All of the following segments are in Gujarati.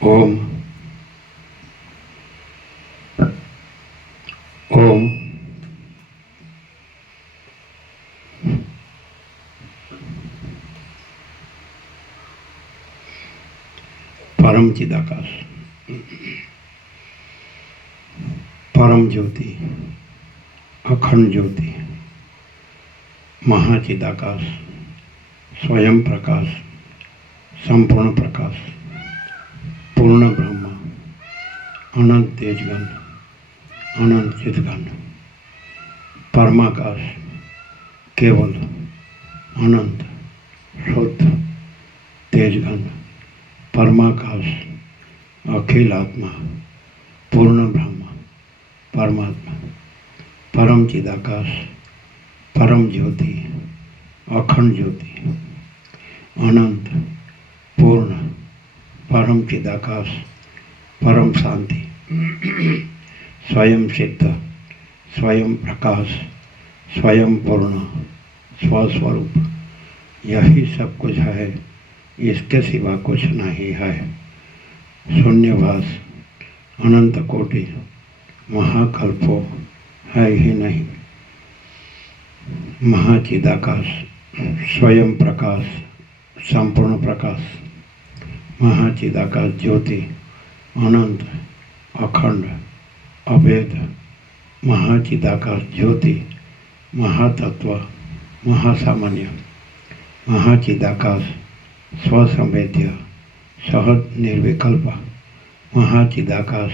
ओम ओम परम चिदाकाश, परम ज्योति, अखंड ज्योति, महाचिदाकाश, स्वयं प्रकाश, संपूर्ण प्रकाश, पूर्ण ब्रह्म, अनंत तेजगन, अनंत चितगन, परमाकाश, केवल अनंत शुद्ध तेजगन, परमाकाश, अखिल आत्मा, पूर्ण ब्रह्म, परमात्मा, परम चिदाकाश, परम ज्योति, अखंड ज्योति, अनंत पूर्ण परम चिदाकाश, परम शांति, स्वयं सिद्ध, स्वयं प्रकाश, स्वयं पूर्ण, स्वस्वरूप, यही सब कुछ है, इसके सिवा कुछ नहीं है। शून्यवास, अनंत कोटि, महाकल्पो है ही नहीं। महाचिदाकाश, स्वयं प्रकाश, संपूर्ण प्रकाश, महाचिदाकाश ज्योति, अनंत, अखंड, अभेद, महाचिदाकाश ज्योति, महातत्व, महासामान्य, महाचिदाकाश, स्वसंवेद्य, सहज निर्विकल्प, महाचिदाकाश,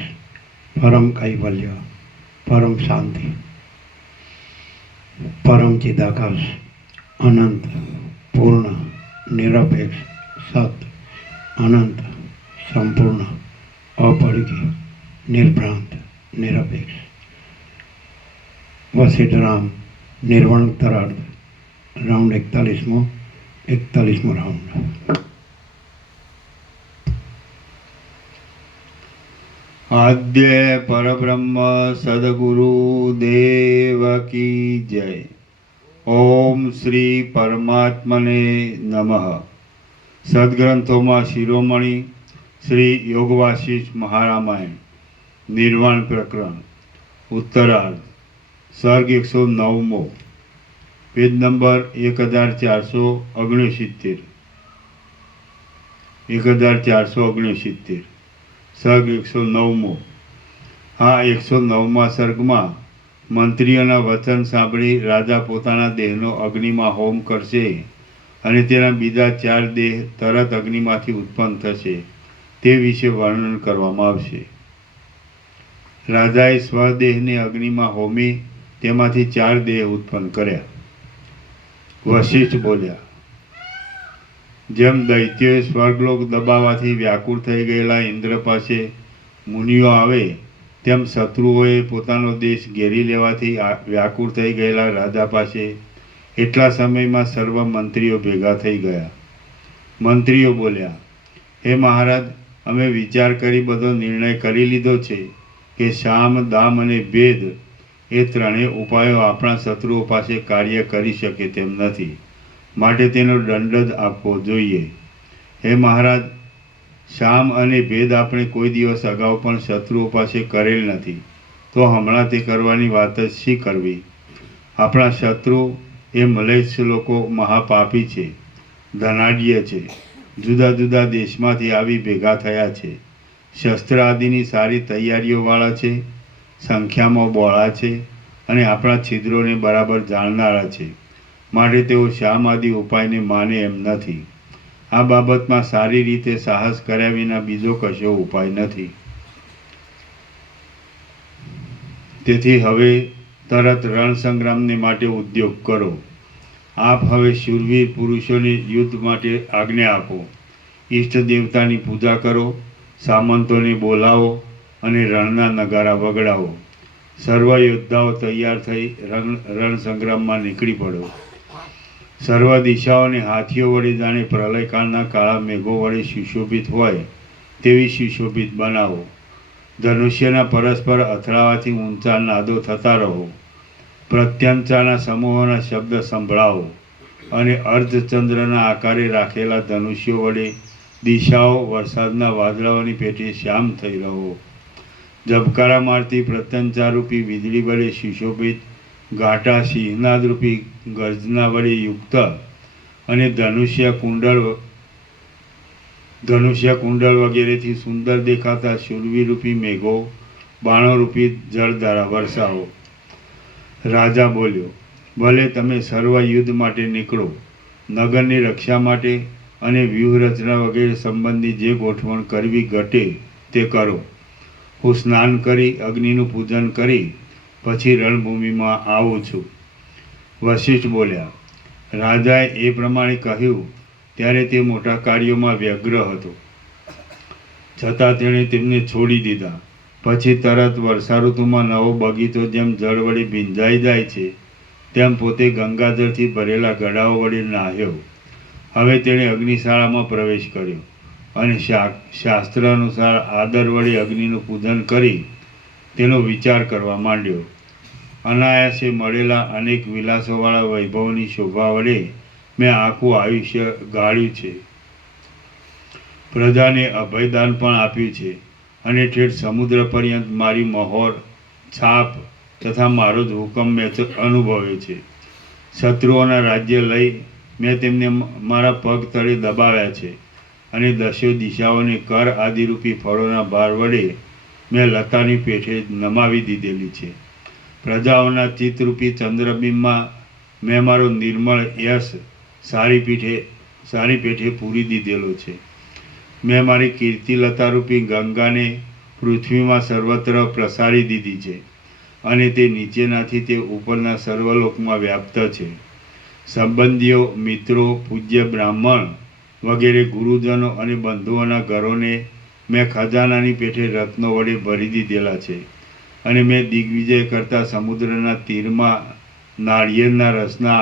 परम कैवल्य, परम शांति, परम चिदाकाश, अनंत, पूर्ण, निरपेक्ष, सत्य, अनंत, संपूर्ण, अपरिज्ञ, निर्भ्रांत, निरपेक्ष, वशिष्ठराम निर्वाण उत्तरार्ध, राउंड 41मो राउंड। आद्य परब्रह्म सद्गुरु देव की जय। ओम श्री परमात्मने नमः। सद्ग्रंथों शिरोमणि श्री योगवासिष्ठ महारामायण निर्वाण प्रकरण उत्तरार्ध सर्ग 109मो पेज नंबर 1469 1469 सर्ग 109मो। आ 109મા સર્ગમાં મંત્રીઓના વચન સાંભળી રાજા પોતાના દેહનો અગ્નિમાં હોમ કરશે અને તેના બીજા 4 દેહ તરત અગ્નિમાંથી ઉત્પન્ન થશે તે વિશે વર્ણન કરવામાં આવશે। રાજાએ સ્વદેહને અગ્નિમાં હોમી તેમાંથી 4 દેહ ઉત્પન્ન કર્યા। વશિષ્ઠ બોલ્યા, જેમ દૈત્યોએ સ્વર્ગલોક દબાવવાથી વ્યાકુળ થઈ ગયેલા ઇન્દ્ર પાસે મુનિઓ આવે તેમ શત્રુઓએ પોતાનો દેશ ઘેરી લેવાથી વ્યાકુળ થઈ ગયેલા રાજા પાસે એટલા સમયમાં સર્વ મંત્રીઓ ભેગા થઈ ગયા। મંત્રીઓ બોલ્યા, હે મહારાજ, અમે વિચાર કરી બધો નિર્ણય કરી લીધો છે કે શામ, દામ અને ભેદ એ ત્રણેય ઉપાયો આપણા શત્રુઓ પાસે કાર્ય કરી શકે તેમ નથી, માટે તેનો દંડ જ આપવો જોઈએ. હે મહારાજ, શામ અને ભેદ આપણે કોઈ દિવસ અગાઉ પણ શત્રુઓ પાસે કરેલ નથી, તો હમણાં તે કરવાની વાત જ શી કરવી? આપણા શત્રુ એ મલેચ્છ લોકો મહાપાપી છે, ધનાઢ્ય છે, જુદા જુદા દેશમાંથી આવી ભેગા થયા છે, શસ્ત્ર આદિની સારી તૈયારીઓવાળા છે, સંખ્યામાં બહોળા છે અને આપણા છિદ્રોને બરાબર જાણનારા છે, માટે તેઓ શામ આદિ ઉપાયને માને એમ નથી. આ બાબતમાં સારી રીતે સાહસ કર્યા વિના બીજો કશો ઉપાય નથી. તેથી હવે તરત રણસંગ્રામને માટે ઉદ્યોગ કરો. આપ હવે શૂરવીર પુરુષોને યુદ્ધ માટે આજ્ઞા આપો. ઈષ્ટ દેવતાની પૂજા કરો, સામંતોને બોલાવો અને રણના નગારા વગડાવો. સર્વ યોદ્ધાઓ તૈયાર થઈ રણસંગ્રામમાં નીકળી પડો. સર્વ દિશાઓને હાથીઓ વડે જાણે પ્રલયકાળના કાળા મેઘો વડે સુશોભિત હોય તેવી સુશોભિત બનાવો. ધનુષ્યના પરસ્પર અથડાવાથી ઊંચા નાદો થતા રહો. પ્રત્યંચાના સમૂહોના શબ્દ સંભળાવો અને અર્ધચંદ્રના આકારે રાખેલા ધનુષ્યો વડે દિશાઓ વરસાદના વાદળાઓની પેટે શ્યામ થઈ રહો. ઝબકારા મારતી પ્રત્યંચારૂપી વીજળી વડે સુશોભિત ઘાટા સિંહનાદરૂપી ગર્જના વડે યુક્ત અને ધનુષ્ય કુંડળ વગેરેથી સુંદર દેખાતા શૂરવીરૂપી મેઘો બાણોરૂપી જળધારા વરસાવો. રાજા બોલ્યો, ભલે તમે સર્વ યુદ્ધ માટે નીકળો. નગરની રક્ષા માટે અને વ્યૂહરચના વગેરે સંબંધી જે ગોઠવણ કરવી ઘટે તે કરો. હું સ્નાન કરી અગ્નિનું પૂજન કરી પછી રણભૂમિમાં આવું છું. વશિષ્ઠ બોલ્યા. રાજાએ એ પ્રમાણે કહ્યું ત્યારે તે મોટા કાર્યોમાં વ્યગ્ર હતો, છતાં તેણે તેમને છોડી દીધા. પછી તરત વર્ષા ઋતુમાં નવો બગીચો જેમ જળ વડે ભીંજાઈ જાય છે તેમ પોતે ગંગાજળથી ભરેલા ઘડાઓ વડે નાહ્યો. હવે તેણે અગ્નિશાળામાં પ્રવેશ કર્યો અને શાસ્ત્ર અનુસાર આદર વડે અગ્નિનું પૂજન કરી તેનો વિચાર કરવા માંડ્યો. અનાયાસે મળેલા અનેક વિલાસોવાળા વૈભવની શોભા વડે મેં આખું આયુષ્ય ગાળ્યું છે, પ્રજાને અભયદાન પણ આપ્યું છે અને ઠેઠ સમુદ્ર પર્યંત મારી મહોર, છાપ તથા મારો જ હુકમ મેં અનુભવ્યો છે. શત્રુઓના રાજ્ય લઈ મેં તેમને મારા પગ તળે દબાવ્યા છે અને દશો દિશાઓને કર આદિરૂપી ફળોના ભાર વડે મેં લતાની પેઠે નમાવી દીધેલી છે. પ્રજાઓના ચિત્તરૂપી ચંદ્રબિંબમાં મેં મારો નિર્મળ યશ સારી પેઠે પૂરી દીધેલો છે. મેં મારી કીર્તિલતારૂપી ગંગાને પૃથ્વીમાં સર્વત્ર પ્રસારી દીધી છે અને તે નીચેનાથી તે ઉપરના સર્વલોકમાં વ્યાપ્ત છે. સંબંધીઓ, મિત્રો, પૂજ્ય બ્રાહ્મણ વગેરે ગુરુજનો અને બંધુઓના ઘરોને મેં ખજાનાની પેઠે રત્નો વડે ભરી દીધેલા છે અને મેં દિગ્વિજય કરતા સમુદ્રના તીરમાં નાળિયેરના રસના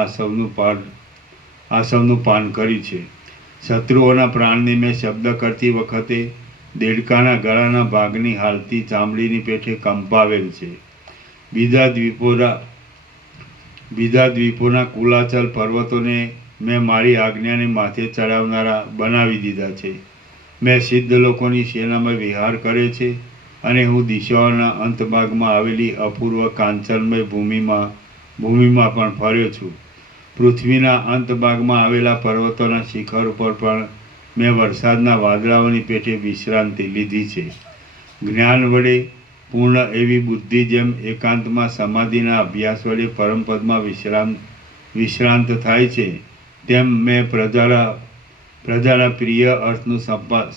આસવનું પાન કર્યું છે. શત્રુઓના પ્રાણને મેં શબ્દ કરતી વખતે દેડકાના ગળાના ભાગની હાલતી ચામડીની પેઠે કંપાવેલ છે. બીજા દ્વીપોના કુલાચલ પર્વતોને મેં મારી આજ્ઞાને માથે ચડાવનારા બનાવી દીધા છે. મેં સિદ્ધ લોકોની સેનામાં વિહાર કરે છે અને હું દિશાઓના અંતભાગમાં આવેલી અપૂર્વ કાંચનમય ભૂમિમાં પણ ફર્યો છું. પૃથ્વીના અંતભાગમાં આવેલા પર્વતોના શિખર ઉપર પણ મેં વરસાદના વાદળાઓની પેઠે વિશ્રાંતિ લીધી છે. જ્ઞાન વડે પૂર્ણ એવી બુદ્ધિ જેમ એકાંતમાં સમાધિના અભ્યાસ વડે પરમપદમાં વિશ્રાંત થાય છે તેમ મેં પ્રજાના પ્રિય અર્થનું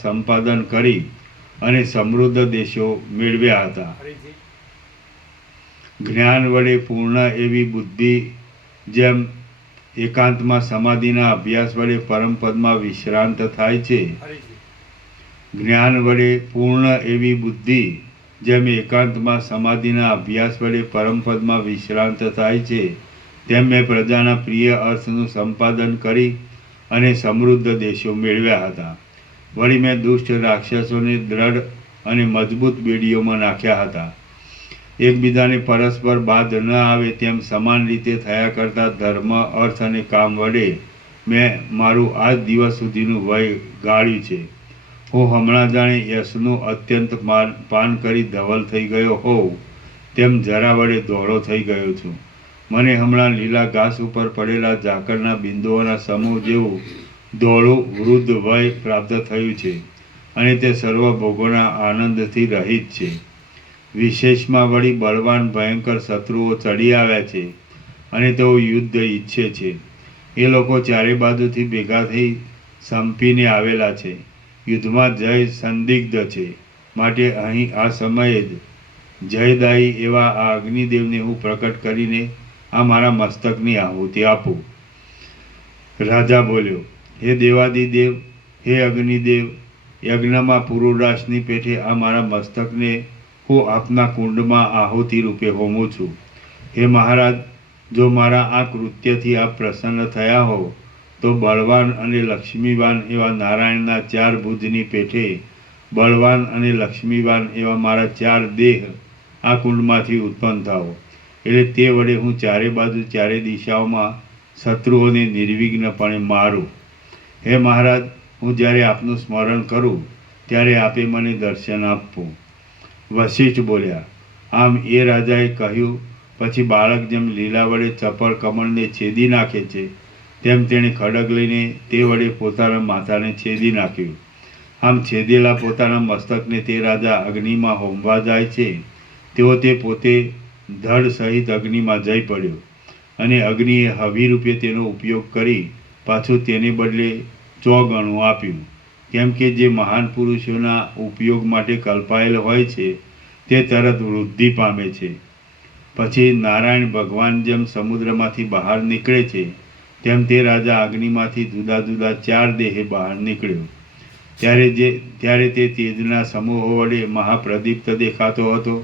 સંપાદન કરી અને સમૃદ્ધ દેશો મેળવ્યા હતા. જ્ઞાન વડે પૂર્ણ એવી બુદ્ધિ જેમ એકાંતમાં સમાધિના અભ્યાસ વડે પરમપદમાં વિશ્રાંત થાય છે. જ્ઞાન વડે પૂર્ણ એવી બુદ્ધિ જેમ એકાંતમાં સમાધિના અભ્યાસ વડે પરમપદમાં વિશ્રાંત થાય છે તેમ મેં પ્રજાના પ્રિય અર્થનું સંપાદન કરી અને સમૃદ્ધ દેશો મેળવ્યા હતા. વળી મેં દુષ્ટ રાક્ષસોને દ્રઢ અને મજબૂત બેડીઓમાં નાખ્યા હતા એકબીજાને પરસ્પર બાદ ન આવે તેમ સમાન રીતે થયા કરતા ધર્મ, અર્થ અને કામ વડે મેં મારું આજ દિવસ સુધીનું વય ગાળ્યું છે. હું હમણાં જાણે યશનું અત્યંત પાન કરી ધવલ થઈ ગયો હોઉં તેમ જરા વડે ધોળો થઈ ગયો છું. મને હમણાં લીલા ઘાસ ઉપર પડેલા ઝાકળના બિંદુઓના સમૂહ જેવું ધોળું વૃદ્ધ વય પ્રાપ્ત થયું છે અને તે સર્વ ભોગોના આનંદથી રહિત છે. વિશેષમાં વળી બળવાન ભયંકર શત્રુઓ ચડી આવ્યા છે અને તેઓ યુદ્ધ ઈચ્છે છે. એ લોકો ચારે બાજુથી ભેગા થઈ સંપીને આવેલા છે. યુદ્ધમાં જય સંદિગ્ધ છે. માટે અહીં આ સમયે જ જયદાયી એવા આ અગ્નિદેવને હું પ્રકટ કરીને આ મારા મસ્તકની આહુતિ આપું. રાજા બોલ્યો, હે દેવાદિદેવ, હે અગ્નિદેવ, યજ્ઞમાં પુરુષની પેઠે આ મારા મસ્તકને હું આપના કુંડમાં આહુતિ રૂપે હોમું છું. હે મહારાજ, જો મારા આ કૃત્યથી આપ પ્રસન્ન થયા હો તો બળવાન અને લક્ષ્મીવાન એવા નારાયણના 4 ભુજની પેઠે બળવાન અને લક્ષ્મીવાન એવા મારા 4 દેહ આ કુંડમાંથી ઉત્પન્ન થાઓ. એટલે તે વડે હું ચારે બાજુ ચારે દિશાઓમાં શત્રુઓને નિર્વિઘ્નપણે મારું. હે મહારાજ, હું જ્યારે આપનું સ્મરણ કરું ત્યારે આપે મને દર્શન આપવું. વશિષ્ઠ બોલ્યા. આમ એ રાજાએ કહ્યું પછી બાળક જેમ લીલા વડે ચપળ કમળને છેદી નાખે છે તેમ તેણે ખડગ લઈને તે વડે પોતાના માથાને છેદી નાખ્યું. આમ છેદેલા પોતાના મસ્તકને તે રાજા અગ્નિમાં હોમવા જાય છે તેઓ તે પોતે ધડ સહિત અગ્નિમાં જઈ પડ્યો અને અગ્નિએ હવી રૂપે તેનો ઉપયોગ કરી પાછું તેને બદલે 100 ગણું આપ્યું. કેમ કે જે મહાન પુરુષોના ઉપયોગ માટે કલ્પાયેલ હોય છે તે તરત વૃદ્ધિ પામે છે. પછી નારાયણ ભગવાન જેમ સમુદ્રમાંથી બહાર નીકળે છે તેમ તે રાજા અગ્નિમાંથી જુદા જુદા 4 દેહે બહાર નીકળ્યો. ત્યારે તે તેજના સમૂહો વડે મહાપ્રદીપ્ત દેખાતો હતો.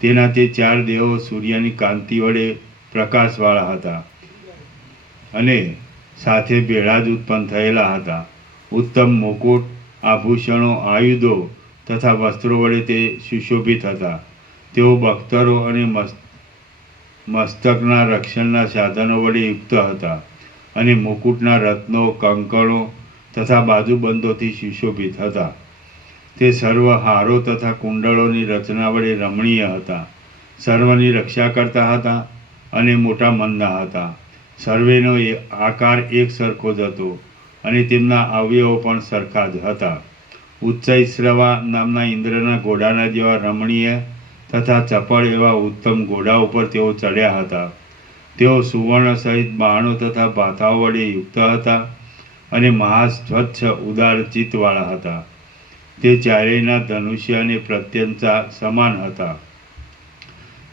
તેના તે 4 દેહો સૂર્યની કાંતિ વડે પ્રકાશવાળા હતા અને સાથે ભેળા જ ઉત્પન્ન થયેલા હતા. ઉત્તમ મુકુટ, આભૂષણો, આયુધો તથા વસ્ત્રો વડે તે સુશોભિત હતા. તેઓ બખ્તરો અને મસ્તકના રક્ષણના સાધનો વડે યુક્ત હતા અને મુકુટના રત્નો, કંકણો તથા બાજુબંધોથી સુશોભિત હતા. તે સર્વ હારો તથા કુંડળોની રચના વડે રમણીય હતા. સર્વની રક્ષા કરતા હતા અને મોટા મનના હતા. સર્વેનો આકાર એક સરખો જ હતો અને તેમના અવયવો પણ સરખા જ હતા. ઉચ્ચૈશ્રવા નામના ઇન્દ્રના ઘોડાના જેવા રમણીય તથા ચપળ એવા ઉત્તમ ઘોડા ઉપર તેઓ ચડ્યા હતા. તેઓ સુવર્ણ સહિત બાણો તથા ભાથાઓ વડે યુક્ત હતા અને મહાસ્વચ્છ ઉદાર ચિત્તવાળા હતા. તે ચારેયના ધનુષ્ય અને પ્રત્યંચા સમાન હતા,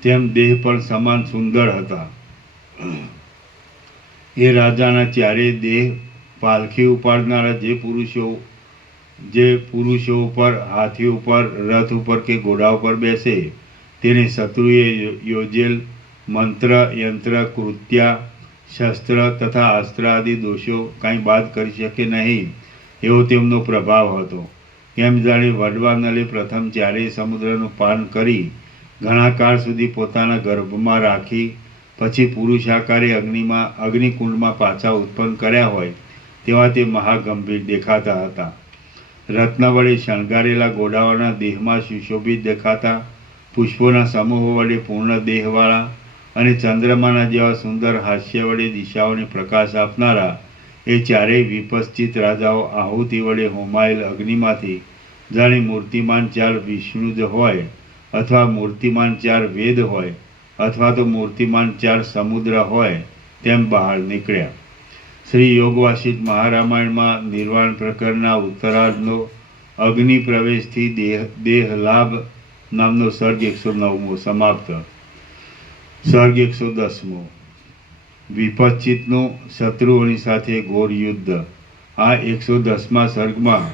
તેમ દેહ પણ સમાન સુંદર હતા. એ રાજાના ચારેય દેહ પાલખી ઉપાડનારા જે પુરુષો ઉપર, હાથી ઉપર, રથ ઉપર કે ઘોડા ઉપર બેસે તેને શત્રુએ યોજેલ મંત્ર, યંત્ર, કૃત્યા, શસ્ત્ર તથા અસ્ત્ર આદિ દોષો કાંઈ બાદ કરી શકે નહીં એવો તેમનો પ્રભાવ હતો. કેમ જાણે વડવા નલે પ્રથમ 4 સમુદ્રનું પાન કરી ઘણા કાળ સુધી પોતાના ગર્ભમાં રાખી પછી પુરુષાકારે અગ્નિકુંડમાં પાછા ઉત્પન્ન કર્યા હોય તેવા તે મહાગંભીર દેખાતા હતા. રત્ન વડે શણગારેલા ઘોડાઓના દેહમાં સુશોભિત દેખાતા, પુષ્પોના સમૂહો વડે પૂર્ણ દેહવાળા અને ચંદ્રમાના જેવા સુંદર હાસ્ય વડે દિશાઓને પ્રકાશ આપનારા એ ચારેય વિપશ્ચિત રાજાઓ આહુતિ વડે હોમાયેલ અગ્નિમાંથી જાણે મૂર્તિમાન 4 વિષ્ણુ જ હોય અથવા મૂર્તિમાન 4 વેદ હોય અથવા તો મૂર્તિમાન 4 સમુદ્ર હોય તેમ બહાર નીકળ્યા. શ્રી યોગ વાસિષ્ઠ મહારામાયણમાં નિર્વાણ પ્રકરણના ઉત્તરાર્ધનો અગ્નિ પ્રવેશથી દેહ લાભ નામનો સર્ગ 109મો સમાપ્ત. સર્ગ 110મો. વિપશ્ચિતનું શત્રુઓની સાથે ઘોર યુદ્ધ. આ 110મા સર્ગમાં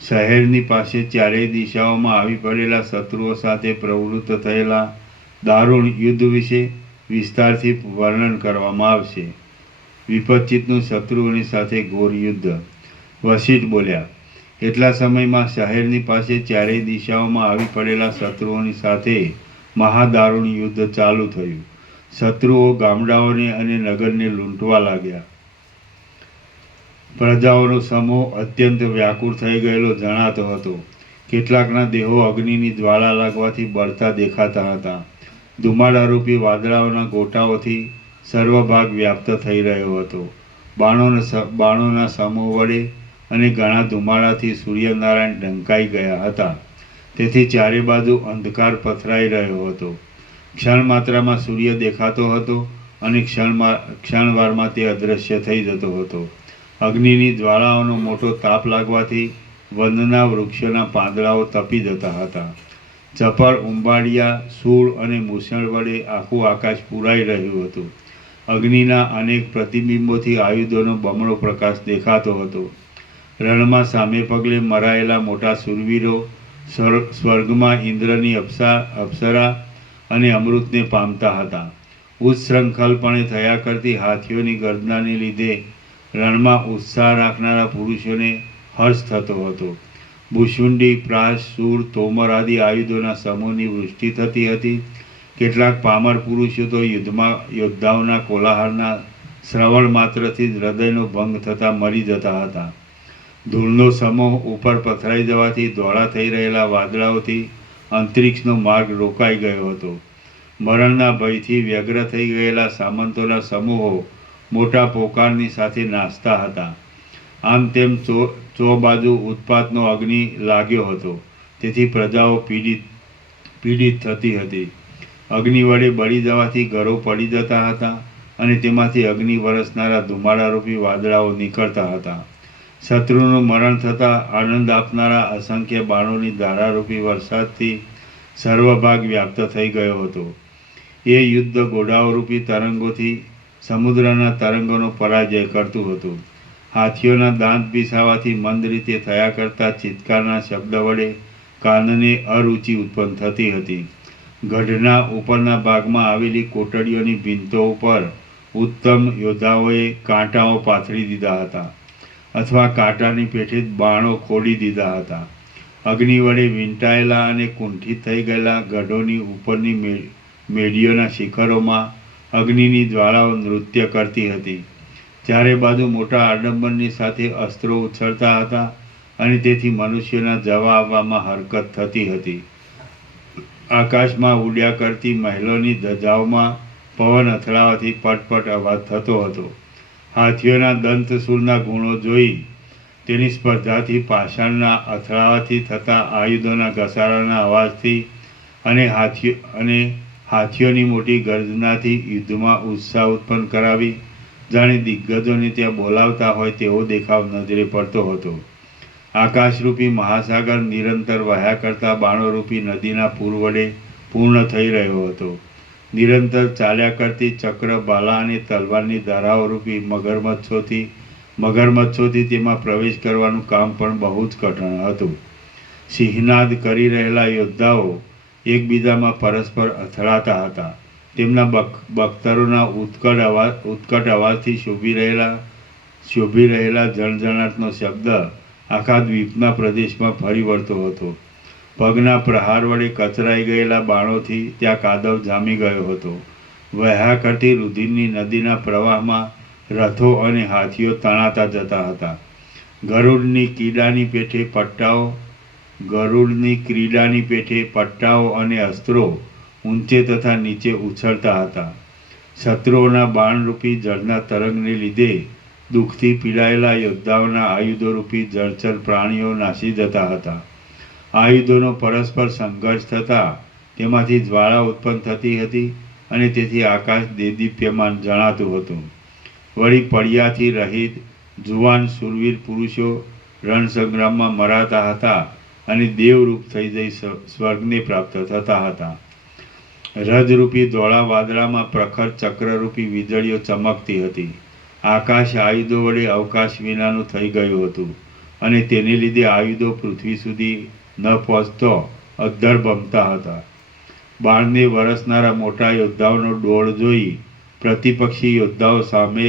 શહેરની પાસે ચારેય દિશાઓમાં આવી પડેલા શત્રુઓ સાથે પ્રવૃત્ત થયેલા દારૂણ યુદ્ધ વિશે વિસ્તારથી વર્ણન કરવામાં આવશે. વિપશ્ચિતનું શત્રુઓની સાથે ઘોર યુદ્ધ. વશિષ્ઠ બોલ્યા, એટલા સમયમાં શહેરની પાસે ચારેય દિશાઓમાં આવી પડેલા શત્રુઓની સાથે મહાદારુણ યુદ્ધ ચાલુ થયું. શત્રુઓ ગામડાઓને અને નગરને લૂંટવા લાગ્યા. પ્રજાઓનો સમૂહ અત્યંત વ્યાકુળ થઈ ગયેલો જણાતો હતો. કેટલાકના દેહો અગ્નિની જ્વાળા લાગવાથી બળતા દેખાતા હતા. ધુમાડારૂપી વાદળાઓના ગોટાઓથી સર્વભાગ વ્યાપ્ત થઈ રહ્યો હતો. બાણોના સમૂહ વડે અને ઘણા ધુમાડાથી સૂર્યનારાયણ ઢંકાઈ ગયા હતા. તેથી ચારે બાજુ અંધકાર પથરાઈ રહ્યો હતો. ક્ષણ માત્રામાં સૂર્ય દેખાતો હતો અને ક્ષણવારમાં તે અદૃશ્ય થઈ જતો હતો. અગ્નિની જ્વાળાઓનો મોટો તાપ લાગવાથી વનના વૃક્ષોના પાંદડાઓ તપી જતા હતા. ચપળ ઉંબાડિયા, સૂળ અને મૂસળ વડે આખું આકાશ પૂરાઈ રહ્યું હતું. અગ્નિના અનેક પ્રતિબિંબોથી આયુધોનો બમણો પ્રકાશ દેખાતો હતો. રણમાં સામે પગલે મરાયેલા મોટા શૂરવીરો સ્વર્ગમાં ઇન્દ્રની અપ્સરા અને અમૃતને પામતા હતા. ઉચ્છૃંખલપણે થયા કરતી હાથીઓની ગર્જનાને લીધે રણમાં ઉત્સાહ રાખનારા પુરુષોને હર્ષ થતો હતો. ભૂસુંડી, પ્રાસ, શૂર, તોમર આદિ આયુધોના સમૂહની વૃષ્ટિ થતી હતી. કેટલાક પામર પુરુષો તો યોદ્ધાઓના કોલાહલના શ્રવણ માત્રથી જ હૃદયનો ભંગ થતાં મરી જતા હતા. ધૂળનો સમૂહ ઉપર પથરાઈ જવાથી ધોળા થઈ રહેલા વાદળાઓથી અંતરિક્ષનો માર્ગ રોકાઈ ગયો હતો. મરણના ભયથી વ્યગ્ર થઈ ગયેલા સામંતોના સમૂહો મોટા પોકારની સાથે નાચતા હતા. આમ તેમ ચોબાજુ ઉત્પાતનો અગ્નિ લાગ્યો હતો. તેથી પ્રજાઓ પીડિત થતી હતી. અગ્નિ વડે બળી જવાથી ઘરો પડી જતા હતા અને તેમાંથી અગ્નિ વરસનારા ધુમાડારૂપી વાદળાઓ નીકળતા હતા. શત્રુનું મરણ થતાં આનંદ આપનારા અસંખ્ય બાણોની ધારારૂપી વરસાદથી સર્વભાગ વ્યાપ્ત થઈ ગયો હતો. એ યુદ્ધ ઘોડાઓરૂપી તરંગોથી સમુદ્રના તરંગોનો પરાજય કરતું હતું. હાથીઓના દાંત પીસાવાથી મંદ રીતે થયા કરતા ચિત્કારના શબ્દ વડે કાનને અરુચિ ઉત્પન્ન થતી હતી. ગઢના ઉપરના ભાગમાં આવેલી કોટડીઓની ભીંતો ઉપર ઉત્તમ યોદ્ધાઓએ કાંટાઓ પાથરી દીધા હતા અથવા કાંટાની પેઠે બાણો ખોડી દીધા હતા. અગ્નિ વડે વીંટાયેલા અને કુંઠિત થઈ ગયેલા ગઢોની ઉપરની મેડીઓના શિખરોમાં અગ્નિની જ્વાળાઓ નૃત્ય કરતી હતી. ચારે બાજુ મોટા આડંબરની સાથે અસ્ત્રો ઉછળતા હતા અને તેથી મનુષ્યોના જવા આવવામાં હરકત થતી હતી. આકાશમાં ઉડ્યા કરતી મહેલોની ધજાઓમાં પવન અથડાવાથી પટપટ અવાજ થતો હતો. હાથીઓના દંતશૂળના ગુણો જોઈ તેની સ્પર્ધાથી પાષાણના અથડાવાથી થતા આયુધોના ઘસારાના અવાજથી અને હાથીઓની મોટી ગર્જનાથી યુદ્ધમાં ઉત્સાહ ઉત્પન્ન કરાવી જાણે દિગ્ગજોને ત્યાં બોલાવતા હોય તેવો દેખાવ નજરે પડતો હતો. આકાશરૂપી મહાસાગર નિરંતર વહ્યા કરતા બાણોરૂપી નદીના પૂર વડે પૂર્ણ થઈ રહ્યો હતો. નિરંતર ચાલ્યા કરતી ચક્ર, ભાલા અને તલવારની ધારાઓરૂપી મગરમચ્છોથી તેમાં પ્રવેશ કરવાનું કામ પણ બહુ જ કઠણ હતું. સિંહનાદ કરી રહેલા યોદ્ધાઓ એકબીજામાં પરસ્પર અથડાતા હતા. તેમના બખ્તરોના ઉત્કટ અવાજથી શોભી રહેલા જણજણાટનો શબ્દ આખા દ્વીપના પ્રદેશમાં ફરી વળતો હતો. પગના પ્રહાર વડે કચરાઈ ગયેલા બાણોથી ત્યાં કાદવ જામી ગયો હતો. વહ્યા કરતી રુધિરની નદીના પ્રવાહમાં રથો અને હાથીઓ તણાતા જતા હતા. ગરુડની ક્રીડાની પેઠે પટ્ટાઓ અને અસ્ત્રો ઊંચે તથા નીચે ઉછળતા હતા. શત્રુઓના બાણરૂપી જળના તરંગને લીધે દુઃખથી પીડાયેલા યોદ્ધાઓના આયુધોરૂપી જળચર પ્રાણીઓ નાસી જતા હતા. આયુધોનો પરસ્પર સંઘર્ષ થતાં તેમાંથી જ્વાળા ઉત્પન્ન થતી હતી અને તેથી આકાશ દેદીપ્યમાન જણાતું હતું. વળી પડિયાથી રહિત જુવાન શૂરવીર પુરુષો રણસંગ્રામમાં મરાતા હતા અને દેવરૂપ થઈ જઈ સ્વર્ગને પ્રાપ્ત થતા હતા. રજરૂપી ધોળા વાદળામાં પ્રખર ચક્રરૂપી વીજળીઓ ચમકતી હતી. આકાશ આયુધો વડે અવકાશ વિનાનું થઈ ગયું હતું અને તેને લીધે આયુધો પૃથ્વી સુધી ન પહોંચતો અદ્ધર બમતા હતા. બાણને વરસનારા મોટા યોદ્ધાઓનો ડોળ જોઈ પ્રતિપક્ષી યોદ્ધાઓ સામે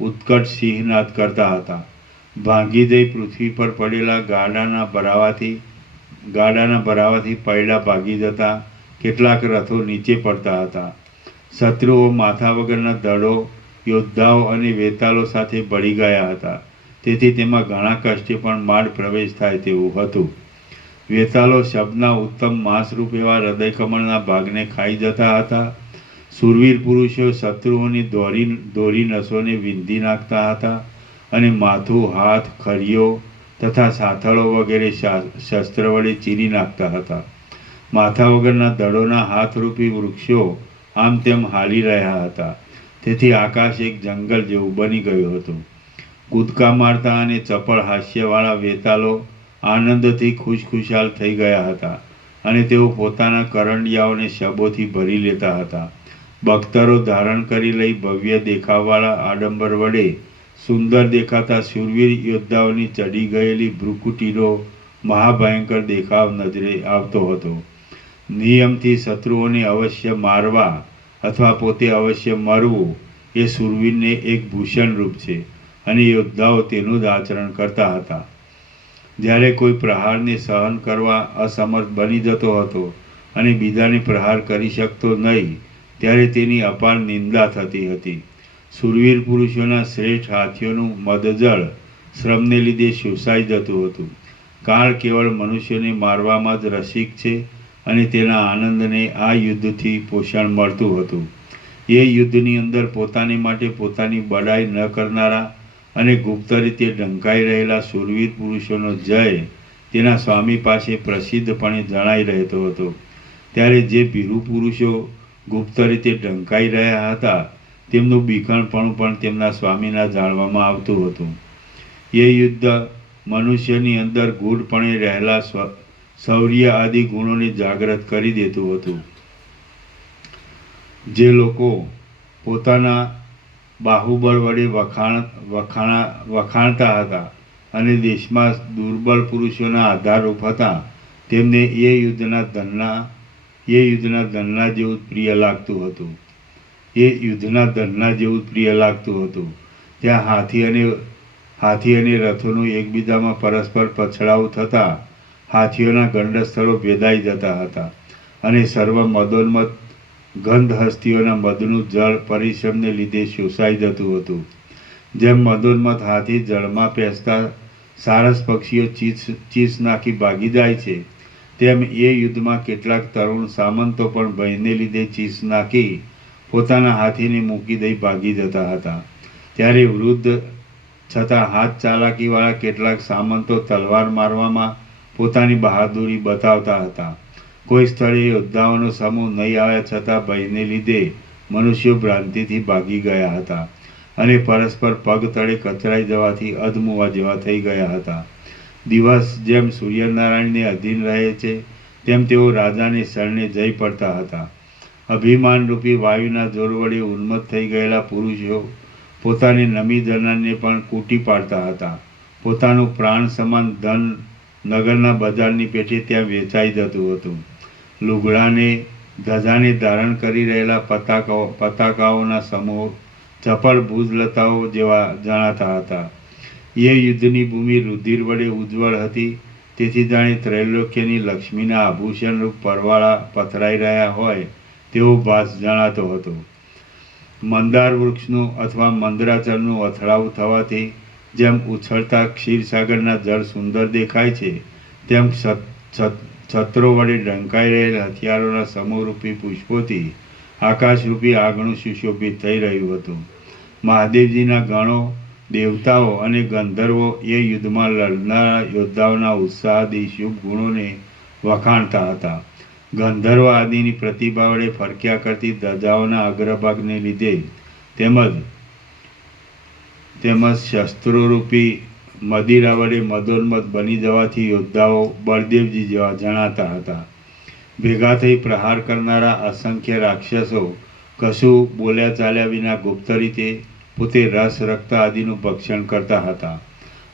ઉત્કટ સિંહનાદ કરતા હતા. ભાંગી જઈ પૃથ્વી પર પડેલા ગાડાના ભરાવાથી પૈડા ભાગી જતા કેટલાક રથો નીચે પડતા હતા. શત્રુઓ માથા વગરના દળો, યોદ્ધાઓ અને વેતાળો સાથે ભળી ગયા હતા. તેથી તેમાં ઘણા કષ્ટે પણ માંડ પ્રવેશ થાય તેવું હતું. વેતાળો શબ્દના ઉત્તમ માંસરૂપ એવા હૃદયકમળના ભાગને ખાઈ જતા હતા. શૂરવીર પુરુષો શત્રુઓની દોરી નસોને વીંધી નાખતા હતા અને માથું, હાથ, ખરીઓ તથા સાથળો વગેરે શસ્ત્ર વડે ચીરી નાખતા હતા. માથા વગરના દળોના હાથરૂપી વૃક્ષો આમ તેમ હાલી રહ્યા હતા. તેથી આકાશ એક જંગલ જેવું બની ગયું હતું. કૂદકા મારતા અને ચપળ હાસ્યવાળા વેતાળો આનંદથી ખુશખુશાલ થઈ ગયા હતા અને તેઓ પોતાના કરંડિયાઓને શબોથી ભરી લેતા હતા. બખ્તરો ધારણ કરી લઈ ભવ્ય દેખાવવાળા આડંબર વડે સુંદર દેખાતા શૂરવીર યોદ્ધાઓની ચડી ગયેલી ભ્રુકુટીનો મહાભયંકર દેખાવ નજરે આવતો હતો. નિયમથી શત્રુઓને અવશ્ય મારવા અથવા પોતે અવશ્ય મરવું એ શૂરવીરને એક ભૂષણ રૂપ છે અને યોદ્ધાઓ તેનું જ આચરણ કરતા હતા. જ્યારે કોઈ પ્રહારને સહન કરવા અસમર્થ બની જતો હતો અને બીજાને પ્રહાર કરી શકતો નહીં, ત્યારે તેની અપાર નિંદા થતી હતી. શૂરવીર પુરુષોના શ્રેષ્ઠ હાથીઓનું મદજળ શ્રમને લીધે શોષાઈ જતું હતું. કાળ કેવળ મનુષ્યોને મારવામાં જ રસિક છે અને તેના આનંદને આ યુદ્ધથી પોષણ મળતું હતું. એ યુદ્ધની અંદર પોતાની માટે પોતાની બડાઈ ન કરનારા અને ગુપ્ત રીતે ઢંકાઈ રહેલા શૂરવીર પુરુષોનો જય તેના સ્વામી પાસે પ્રસિદ્ધપણે જણાઈ રહેતો હતો. ત્યારે જે ભીરુ પુરુષો ગુપ્ત રીતે ઢંકાઈ રહ્યા હતા તેમનું બીકણપણું પણ તેમના સ્વામીના જાણવામાં આવતું હતું. એ યુદ્ધ મનુષ્યની અંદર ગૂઢપણે રહેલા શૌર્ય આદિ ગુણોને જાગૃત કરી દેતું હતું. જે લોકો પોતાના બાહુબળ વડે વખાણતા હતા અને દેશમાં દુર્બળ પુરુષોના આધારરૂપ હતા, તેમને એ યુદ્ધના ધનના જેવું પ્રિય લાગતું હતું. ત્યાં હાથી અને રથોનું એકબીજામાં પરસ્પર પછડાવું થતાં હાથીઓના ગંડસ્થળો ભેદાઈ જતા હતા અને સર્વ મદોન્મત ગંધ હસ્તીઓના મદનું જળ પરિશ્રમને લીધે શોષાઈ જતું હતું. જેમ મદોન્મત હાથી જળમાં પેસતા સારસ પક્ષીઓ ચીસ નાખી ભાગી જાય છે, તેમ એ યુદ્ધમાં કેટલાક તરુણ સામંતો પણ ભયને લીધે ચીસ નાખી પોતાના હાથીને મૂકી દઈ ભાગી જતા હતા. ત્યારે વૃદ્ધ છતાં હાથ ચાલાકીવાળા કેટલાક સામંતો તલવાર મારવામાં પોતાની બહાદુરી બતાવતા હતા. કોઈ સ્થળે યોદ્ધાઓનો સમૂહ નહીં આવ્યા છતાં ભયને લીધે મનુષ્યો ભ્રાંતિથી ભાગી ગયા હતા અને પરસ્પર પગ તળે કચરાઈ જવાથી અધમુવા જેવા થઈ ગયા હતા. દિવસ જેમ સૂર્યનારાયણને અધીન રહે છે તેમ તેઓ રાજાને શરણે જઈ પડતા હતા. અભિમાનરૂપી વાયુના જોર વડે ઉન્મત્ત થઈ ગયેલા પુરુષો પોતાની નમી જનારને પણ કૂટી પાડતા હતા. પોતાનું પ્રાણ સમાન ધન નગરના બજારની પેઠે ત્યાં વેચાઈ જતું હતું. લુગડાને ધજાને ધારણ કરી રહેલા પતાકાઓના સમૂહ ચપળ ભુજલતાઓ જેવા જણાતા હતા. એ યુદ્ધની ભૂમિ રુધિર વડે ઉજ્જવળ હતી. તેથી જાણે ત્રૈલોક્યની લક્ષ્મીના આભૂષણ રૂપ પરવાળા પથરાઈ રહ્યા હોય તેવો ભાસ જણાતો હતો. મંદાર વૃક્ષનું અથવા મંદરાચળનું અથડાવું થવાથી જેમ ઉછળતા ક્ષીરસાગરના જળ સુંદર દેખાય છે, તેમ છત્રો વડે ઢંકાઈ રહેલ હથિયારોના સમૂહરૂપી પુષ્પોથી આકાશરૂપી આંગણું સુશોભિત થઈ રહ્યું હતું. મહાદેવજીના ગણો, દેવતાઓ અને ગંધર્વો એ યુદ્ધમાં લડનારા યોદ્ધાઓના ઉત્સાહાદી શુભ ગુણોને વખાણતા હતા. ગંધર્વ આદિની પ્રતિભા વડે ફરક્યા કરતી ધજાઓના અગ્રભાગને લીધે તેમજ શસ્ત્રોરૂપી મદિરા વડે મદોન્મત્ત બની જવાથી યોદ્ધાઓ બળદેવજી જેવા જણાતા હતા. ભેગા થઈ પ્રહાર કરનારા અસંખ્ય રાક્ષસો કશું બોલ્યા ચાલ્યા વિના ગુપ્ત રીતે પોતે રસ, રક્ત આદિનું ભક્ષણ કરતા હતા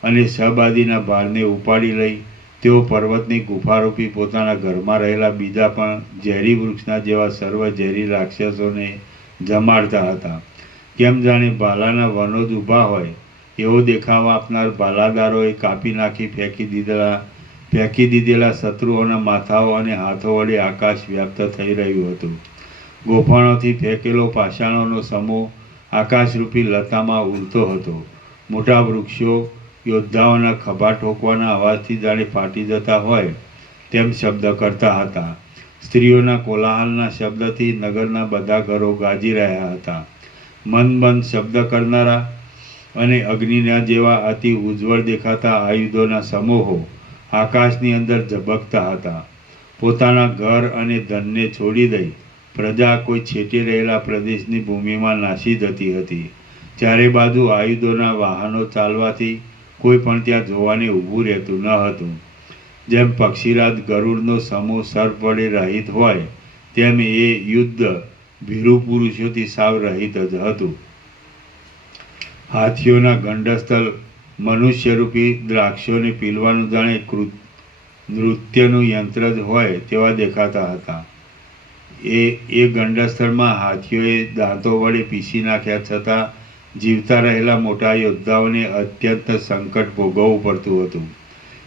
અને શબ આદિના ભારને ઉપાડી લઈ તેઓ પર્વતની ગુફારૂપી પોતાના ઘરમાં રહેલા બીજા પણ ઝેરી વૃક્ષના જેવા સર્વ ઝેરી રાક્ષસોને જમાડતા હતા. કેમ જાણે ભાલાના વનો જ ઊભા હોય એવો દેખાવ આપનાર ભાલાદારોએ કાપી નાખી ફેંકી દીધેલા ફેંકી દીધેલા શત્રુઓના માથાઓ અને હાથો વડે આકાશ વ્યાપ્ત થઈ રહ્યું હતું. ગોફણોથી ફેંકેલો પાષાણોનો સમૂહ આકાશરૂપી લતામાં ઉડતો હતો. મોટા વૃક્ષો યોદ્ધાઓના ખભા ઠોકવાના અવાજથી જાણે ફાટી જતા હોય તેમ શબ્દ કરતા હતા. સ્ત્રીઓના કોલાહલના શબ્દથી નગરના બધા ઘરો ગાજી રહ્યા હતા. મંદ શબ્દ કરનારા અને અગ્નિના જેવા અતિ ઉજ્જવળ દેખાતા આયુધોના સમૂહો આકાશની અંદર ઝબકતા હતા. પોતાના ઘર અને ધનને છોડી દઈ પ્રજા કોઈ છેટે રહેલા પ્રદેશની ભૂમિમાં નાસી જતી હતી. ચારે બાજુ આયુધોના વાહનો ચાલવાથી કોઈ પણ ત્યાં જોવાને ઊભું રહેતું ન હતું. જેમ પક્ષીરાજ ગરુડનો સમૂહ સર્પ વડે રહિત હોય તેમ એ યુદ્ધ ભીરુ પુરુષોથી સાવ રહિત જ હતું. હાથીઓના ગંડસ્થળ મનુષ્યરૂપી દ્રાક્ષોને પીલવાનું જાણે નૃત્યનું યંત્ર જ હોય તેવા દેખાતા હતા. એ ગંડસ્થળમાં હાથીઓએ દાંતો વડે પીસી નાખ્યા છતાં જીવતા રહેલા મોટા યોદ્ધાઓને અત્યંત સંકટ ભોગવવું પડતું હતું.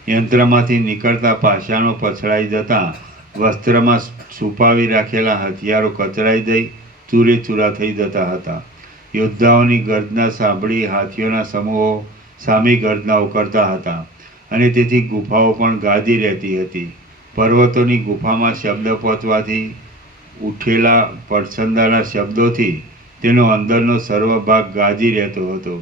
યંત્રમાંથી નીકળતા પાષાણો પછડાઈ જતાં વસ્ત્રમાં છુપાવી રાખેલા હથિયારો કચરાઈ જઈ ચૂરેચૂરા થઈ જતા હતા. યોદ્ધાઓની ગર્જના સાંભળી હાથીઓના સમૂહો સામી ગર્જનાઓ કરતા હતા અને તેથી ગુફાઓ પણ ગાજી રહેતી હતી. પર્વતોની ગુફામાં શબ્દ પહોંચવાથી ઉઠેલા પડછંદાના શબ્દોથી તેનો અંદરનો સર્વ ભાગ ગાજી રહેતો હતો.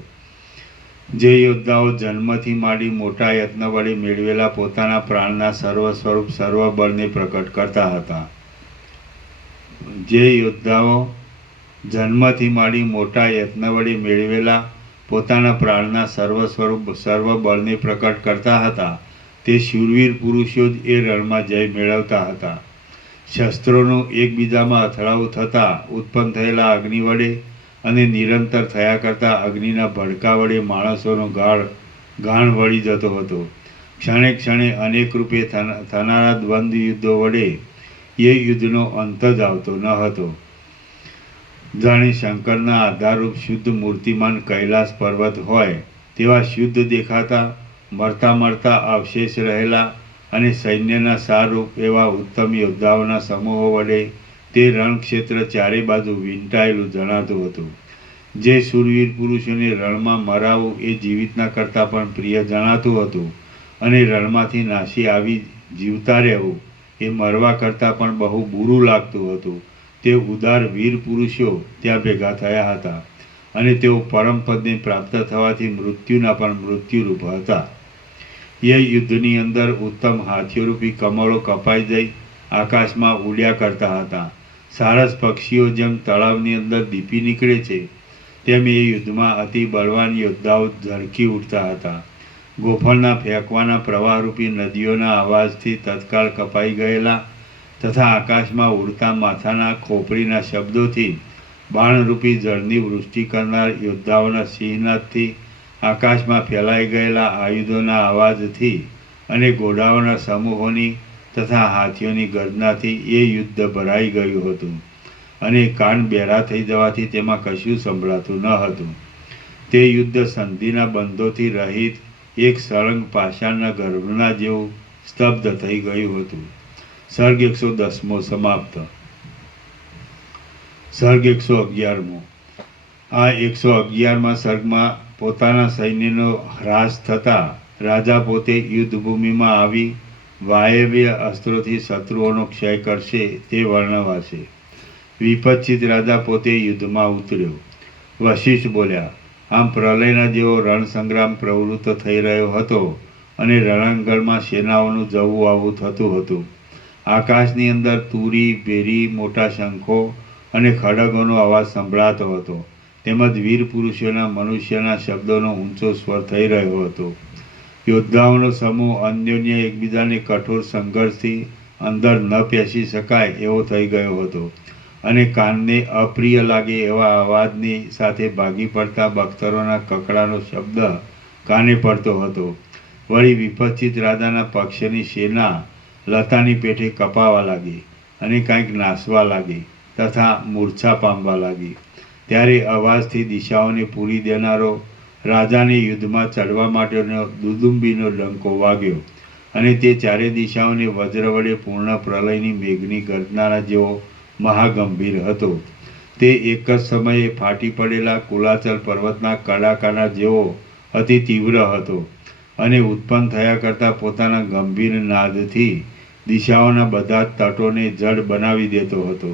જે યોદ્ધાઓ જન્મથી માંડી મોટા યત્ન વડે મેળવેલા પોતાના પ્રાણના સર્વ સ્વરૂપ સર્વ બળને પ્રકટ કરતા હતા. જે યોદ્ધાઓ જન્મથી માંડી મોટા યત્ન વડે મેળવેલા પોતાના પ્રાણના સર્વ સ્વરૂપ સર્વ બળને પ્રકટ કરતા હતા તે શૂરવીર પુરુષો જ એ રણમાં જય મેળવતા હતા. શસ્ત્રોનું એકબીજામાં અથડાવું થતાં ઉત્પન્ન થયેલા અગ્નિ વડે અને નિરંતર થયા કરતા અગ્નિના ભડકા વડે માણસોનો ગાણ વળી જતો હતો. ક્ષણે ક્ષણે અનેક રૂપે થનારા દ્વંદ્વ યુદ્ધો વડે એ યુદ્ધનો અંત જ આવતો ન હતો. જાણે શંકરના આધારરૂપ શુદ્ધ મૂર્તિમાન કૈલાસ પર્વત હોય તેવા શુદ્ધ દેખાતા મરતા અવશેષ રહેલા અને સૈન્યના સારરૂપ એવા ઉત્તમ યોદ્ધાઓના સમૂહો વડે તે રણક્ષેત્ર ચારે બાજુ વીંટાયેલું જણાતું હતું. જે શૂરવીર પુરુષોને રણમાં મરાવવું એ જીવિતના કરતાં પણ પ્રિય જણાતું હતું અને રણમાંથી નાસી આવી જીવતા રહેવું એ મરવા કરતાં પણ બહુ બુરું લાગતું હતું. તે ઉદાર વીર પુરુષો ત્યાં ભેગા થયા હતા અને તેઓ પરમપદને પ્રાપ્ત થવાથી મૃત્યુના પણ મૃત્યુરૂપ હતા. એ યુદ્ધની અંદર ઉત્તમ હાથીઓરૂપી કમળો કપાઈ જઈ આકાશમાં ઉડ્યા કરતા હતા. સારસ પક્ષીઓ જેમ તળાવની અંદર દીપી નીકળે છે તેમ એ યુદ્ધમાં અતિ બળવાન યોદ્ધાઓ ઝળકી ઉઠતા હતા. ગોફણના ફેંકવાના પ્રવાહરૂપી નદીઓના અવાજથી તત્કાળ કપાઈ ગયેલા તથા આકાશમાં ઉડતા માથાના ખોપરીના શબ્દોથી બાણરૂપી જળની વૃષ્ટિ કરનાર યોદ્ધાઓના સિંહનાદથી આકાશમાં ફેલાઈ ગયેલા આયુધોના અવાજથી અને ઘોડાઓના સમૂહોની તથા હાથીઓની ગર્જનાથી એ યુદ્ધ ભરાઈ ગયું હતું અને કાન બહેરા થઈ જવાથી તેમાં કશું સંભળાતું ન હતું. તે યુદ્ધ સંધિના બંધોથી રહિત એક સળંગ પાષાણના ગર્ભના જેવું સ્તબ્ધ થઈ ગયું હતું. સર્ગ 110મો સમાપ્ત. સર્ગ 111મો. આ 111મા સર્ગમાં પોતાના સૈન્યનો હ્રાસ થતાં રાજા પોતે યુદ્ધભૂમિમાં આવી વાયવ્ય અસ્ત્રોથી શત્રુઓનો ક્ષય કરશે તે વર્ણવાશે. વિપચ્છિત રાજા પોતે યુદ્ધમાં ઉતર્યો. વશિષ્ઠ બોલ્યા, આમ પ્રલયના જેવો રણસંગ્રામ પ્રવૃત્ત થઈ રહ્યો હતો અને રણાંગણમાં સેનાઓનું જવું આવવું થતું હતું. આકાશની અંદર તુરી, ભેરી, મોટા શંખો અને ખડગોનો અવાજ સંભળાતો હતો. તેમજ વીર પુરુષોના મનુષ્યના શબ્દોનો ઊંચો સ્વર થઈ રહ્યો હતો. યોદ્ધાઓનો સમૂહ અન્યોન્ય એકબીજાને કઠોર સંઘર્ષથી અંદર ન પેસી શકાય એવો થઈ ગયો હતો અને કાનને અપ્રિય લાગે એવા અવાજની સાથે ભાગી પડતા બખ્તરોના કકડાનો શબ્દ કાને પડતો હતો. વળી વિપચ્છિત રાજાના પક્ષની સેના લતાની પેઠે કપાવા લાગી અને કાંઈક નાસવા લાગી તથા મૂર્છા પામવા લાગી. ત્યારે અવાજથી દિશાઓને પૂરી દેનારો રાજાને યુદ્ધમાં ચડવા માટેનો દુદુંબીનો ડંકો વાગ્યો અને તે ચારે દિશાઓને વજ્ર વડે પૂર્ણ પ્રલયની મેઘની ગર્જના જેવો મહાગંભીર હતો. તે એક જ સમયે ફાટી પડેલા કુલાચલ પર્વતના કડાકાના જેવો અતિ તીવ્ર હતો અને ઉત્પન્ન થયા કરતાં પોતાના ગંભીર નાદથી દિશાઓના બધા જ તટોને જડ બનાવી દેતો હતો.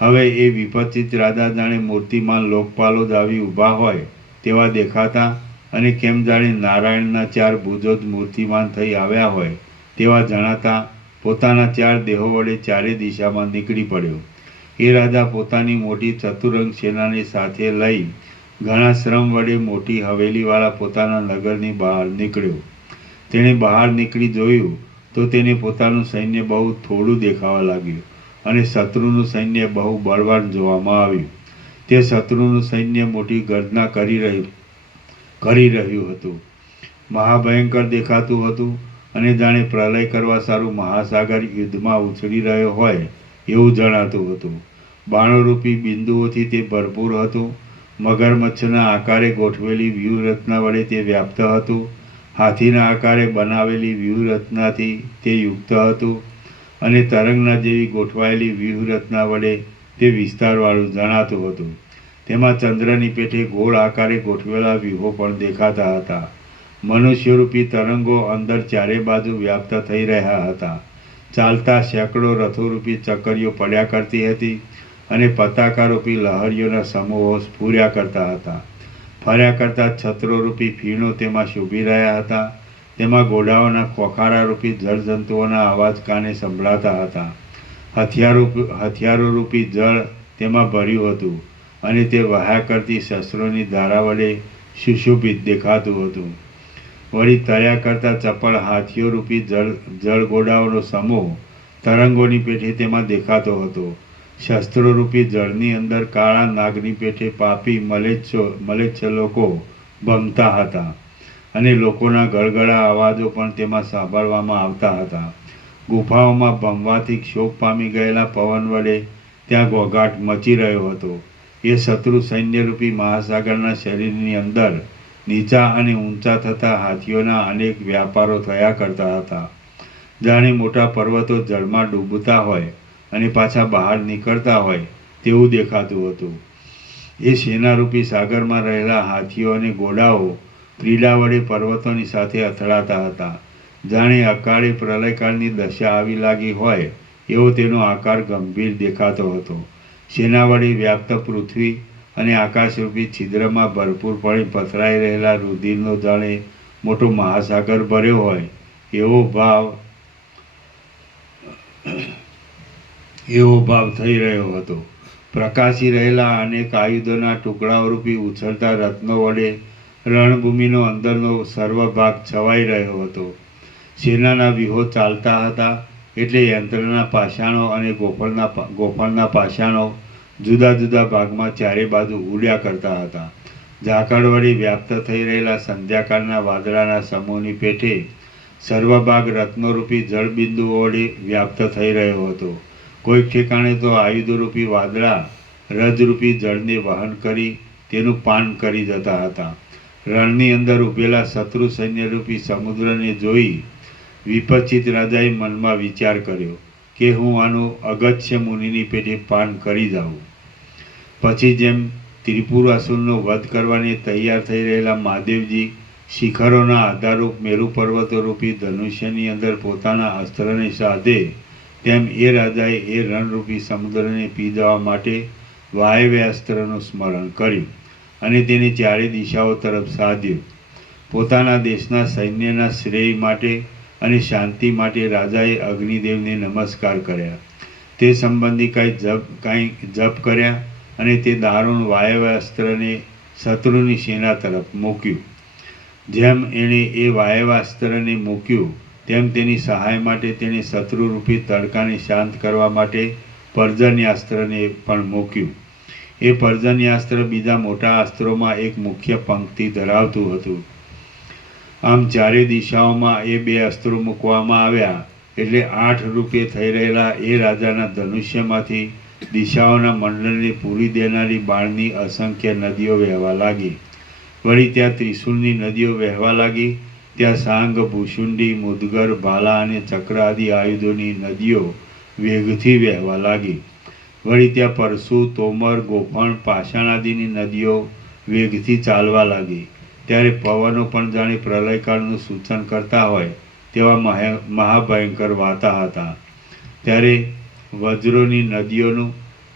હવે એ વિપચિત રાજા જાણે મૂર્તિમાન લોકપાલો જ આવી ઊભા હોય તેવા દેખાતા અને કેમ જાણે નારાયણના 4 ભુજો જ મૂર્તિમાન થઈ આવ્યા હોય તેવા જણાતા પોતાના 4 દેહો વડે ચારે દિશામાં નીકળી પડ્યો. એ રાજા પોતાની મોટી ચતુરંગ સેનાને સાથે લઈ ઘણા શ્રમ વડે મોટી હવેલીવાળા પોતાના નગરની બહાર નીકળ્યો. તેણે બહાર નીકળી જોયું તો તેને પોતાનું સૈન્ય બહુ થોડું દેખાવા લાગ્યું અને શત્રુનું સૈન્ય બહુ બળવાન જોવામાં આવ્યું. તે શત્રુનું સૈન્ય મોટી ગર્જના કરી રહ્યું હતું, મહાભયંકર દેખાતું હતું અને જાણે પ્રલય કરવા સારું મહાસાગર યુદ્ધમાં ઉછળી રહ્યો હોય એવું જણાતું હતું. બાણોરૂપી બિંદુઓથી તે ભરપૂર હતું. મગરમચ્છના આકારે ગોઠવેલી વ્યૂહરચના વડે તે વ્યાપ્ત હતું. હાથીના આકારે બનાવેલી વ્યૂહરચનાથી તે યુક્ત હતું અને તરંગના જેવી ગોઠવાયેલી વ્યૂહરચના વડે તે વિસ્તારવાળું જણાતું હતું. તેમાં ચંદ્રની પેઠે ગોળ આકારે ગોઠવેલા વ્યૂહો પણ દેખાતા હતા. મનુષ્યરૂપી તરંગો અંદર ચારે બાજુ વ્યાપ્ત થઈ રહ્યા હતા. ચાલતા સેંકડો રથોરૂપી ચકરીઓ પડ્યા કરતી હતી અને પતાકારૂપી લહરીઓના સમૂહો સ્ફુર્યા કરતા હતા. ફર્યા કરતા છત્રોરૂપી ફીણો તેમાં શોભી રહ્યા હતા. તેમાં ઘોડાઓના ખોખારારૂપી જળજંતુઓના અવાજ કાને સંભળાતા હતા. હથિયારોરૂપી જળ તેમાં ભર્યું હતું અને તે વહ્યા કરતી શસ્ત્રોની ધારા વડે સુશોભિત દેખાતું હતું. વળી તર્યા કરતા ચપળ હાથીઓરૂપી જળઘોડાઓનો સમૂહ તરંગોની પેઠે તેમાં દેખાતો હતો. શસ્ત્રોરૂપી જળની અંદર કાળા નાગની પેઠે પાપી મલેચ્છ લોકો ભમતા હતા અને લોકોના ગળગળા અવાજો પણ તેમાં સાંભળવામાં આવતા હતા. ગુફાઓમાં ભમવાથી ક્ષોભ પામી ગયેલા પવન વડે ત્યાં ઘોઘાટ મચી રહ્યો હતો. એ શત્રુ સૈન્યરૂપી મહાસાગરના શરીરની અંદર નીચા અને ઊંચા થતા હાથીઓના અનેક વ્યાપારો થયા કરતા હતા. જાણે મોટા પર્વતો જળમાં ડૂબતા હોય અને પાછા બહાર નીકળતા હોય તેવું દેખાતું હતું. એ સેનારૂપી સાગરમાં રહેલા હાથીઓ અને ઘોડાઓ ક્રીડા વડે પર્વતોની સાથે અથડાતા હતા. જાણે અકાળે પ્રલયકાળની દશા આવી લાગી હોય એવો તેનો આકાર ગંભીર દેખાતો હતો. સેના વડે વ્યાપ્ત પૃથ્વી અને આકાશરૂપી છિદ્રમાં ભરપૂરપણે પથરાઈ રહેલા રુધિરનો જાણે મોટો મહાસાગર ભર્યો હોય એવો ભાવ થઈ રહ્યો હતો. પ્રકાશી રહેલા અનેક આયુધોના ટુકડાઓરૂપી ઉછળતા રત્નો વડે રણભૂમિનો અંદરનો સર્વ ભાગ છવાઈ રહ્યો હતો. સેનાના વ્યૂહો ચાલતા હતા એટલે યંત્રના પાષાણો અને ગોફણના પાષાણો જુદા જુદા ભાગમાં ચારે બાજુ ઉડ્યા કરતા હતા. ઝાકળ વડે વ્યાપ્ત થઈ રહેલા સંધ્યાકાળના વાદળાના સમૂહની પેઠે સર્વભાગ રત્નોરૂપી જળબિંદુઓ વડે વ્યાપ્ત થઈ રહ્યો હતો. કોઈક ઠેકાણે તો આયુધરૂપી વાદળા રજરૂપી જળને વહન કરી તેનું પાન કરી જતા હતા. રણની અંદર ઊભેલા શત્રુ સૈન્યરૂપી સમુદ્રને જોઈ વિપચિત રાજાએ મનમાં વિચાર કર્યો કે હું આનું અગત્ય મુનિની પેઠે પાન કરી જાઉં. પછી જેમ ત્રિપુરાસુરનો વધ કરવાની તૈયાર થઈ રહેલા મહાદેવજી શિખરોના આધારરૂપ મેરુ પર્વતોરૂપી ધનુષ્યની અંદર પોતાના અસ્ત્રને સાધે તેમ એ રાજાએ એ રણરૂપી સમુદ્રને પી જવા માટે વાયવ્ય અસ્ત્રનું સ્મરણ કર્યું અને તેને ચારે દિશાઓ તરફ સાધ્યું. પોતાના દેશના સૈન્યના શ્રેય માટે અને શાંતિ માટે રાજાએ અગ્નિદેવને નમસ્કાર કર્યા. તે સંબંધી કાંઈ જપ કર્યા અને તે દારૂણ વાયવ્ય અસ્ત્રને શત્રુની સેના તરફ મૂક્યું. જેમ એણે એ વાયવ્યાસ્ત્રને મૂક્યું તેમ તેની સહાય માટે તેણે શત્રુરૂપી તડકાને શાંત કરવા માટે પર્જન્યાસ્ત્રને પણ મૂક્યું. એ પર્જન્યાસ્ત્ર બીજા મોટા અસ્ત્રોમાં એક મુખ્ય પંક્તિ ધરાવતું હતું. આમ ચારે દિશાઓમાં એ 2 અસ્ત્રો મૂકવામાં આવ્યા એટલે 8 રૂપે થઈ રહેલા એ રાજાના ધનુષ્યમાંથી દિશાઓના મંડળને પૂરી દેનારી બાણની અસંખ્ય નદીઓ વહેવા લાગી. વળી ત્યાં ત્રિશૂળની નદીઓ વહેવા લાગી. ત્યાં સાંગ, ભૂસુંડી, મુદગર, ભાલા અને ચક્ર આદિ આયુધોની નદીઓ વેગથી વહેવા લાગી. વળી ત્યાં પરસુ, તોમર, ગોફણ, પાષાણ આદિની નદીઓ વેગથી ચાલવા લાગી. ત્યારે પવનો પણ જાણે પ્રલયકાળનું સૂચન કરતા હોય તેવા મહાભયંકર વાતા હતા. ત્યારે વજ્રોની નદીઓનું,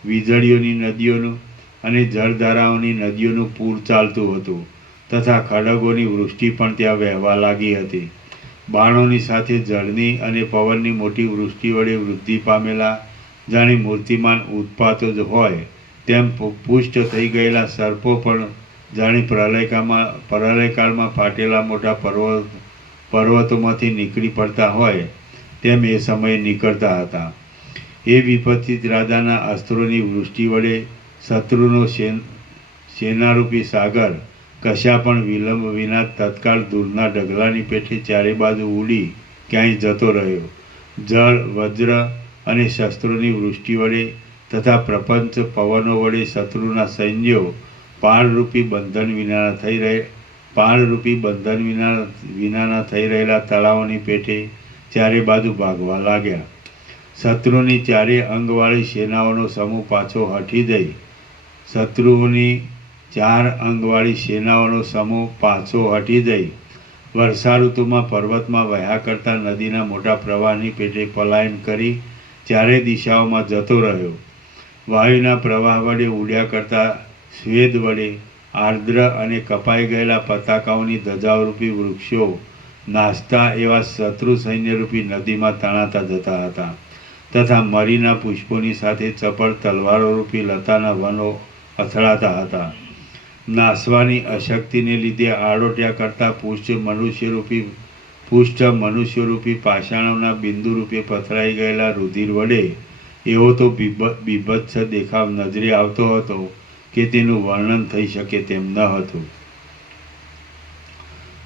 વીજળીઓની નદીઓનું અને જળધારાઓની નદીઓનું પૂર ચાલતું હતું તથા ખડગોની વૃષ્ટિ પણ ત્યાં વહેવા લાગી હતી. બાણોની સાથે જળની અને પવનની મોટી વૃષ્ટિ વડે વૃદ્ધિ પામેલા જાણે મૂર્તિમાન ઉત્પાતો જ હોય તેમ પુષ્ટ થઈ ગયેલા સર્પો પણ જાણે પ્રલયકાળમાં ફાટેલા મોટા પર્વતોમાંથી નીકળી પડતા હોય તેમ એ સમયે નીકળતા હતા. એ વિપત્તિત રાજાના અસ્ત્રોની વૃષ્ટિ વડે શત્રુનો સેનારૂપી સાગર કશા પણ વિલંબ વિના તત્કાળ દૂરના ઢગલાની પેઠે ચારે બાજુ ઉડી ક્યાંય જતો રહ્યો. જળ, વજ્ર અને શસ્ત્રોની વૃષ્ટિ વડે તથા પ્રપંચ પવનો વડે શત્રુના સૈન્યો પાળરૂપી બંધન વિનાના થઈ રહેલા તળાવોની પેઠે ચારે બાજુ ભાગવા લાગ્યા. શત્રુની ચારે અંગવાળી સેનાઓનો સમૂહ પાછો હટી જઈ શત્રુઓની 4 અંગવાળી સેનાઓનો સમૂહ પાછો હટી જઈ વર્ષા ઋતુમાં પર્વતમાં વહ્યા કરતા નદીના મોટા પ્રવાહની પેઠે પલાયન કરી ચારે દિશાઓમાં જતો રહ્યો. વાયુના પ્રવાહ વડે ઉડ્યા કરતા સ્વેદ વડે આર્દ્ર અને કપાઈ ગયેલા પતાકાઓની ધજાઓરૂપી વૃક્ષો નાચતા એવા શત્રુ સૈન્યરૂપી નદીમાં તણાતા જતા હતા તથા મરીના પુષ્પોની સાથે ચપળ તલવારોરૂપી લતાના વનો અથડાતા હતા. નાસવાની અશક્તિને લીધે આડોટ્યા કરતા પુષ્ટ મનુષ્યરૂપી પાષાણોના બિંદુરૂપે પથરાઈ ગયેલા રુધિર વડે એવો તો બીભત્સ દેખાવ નજરે આવતો હતો કે તેનું વર્ણન થઈ શકે તેમ ન હતું.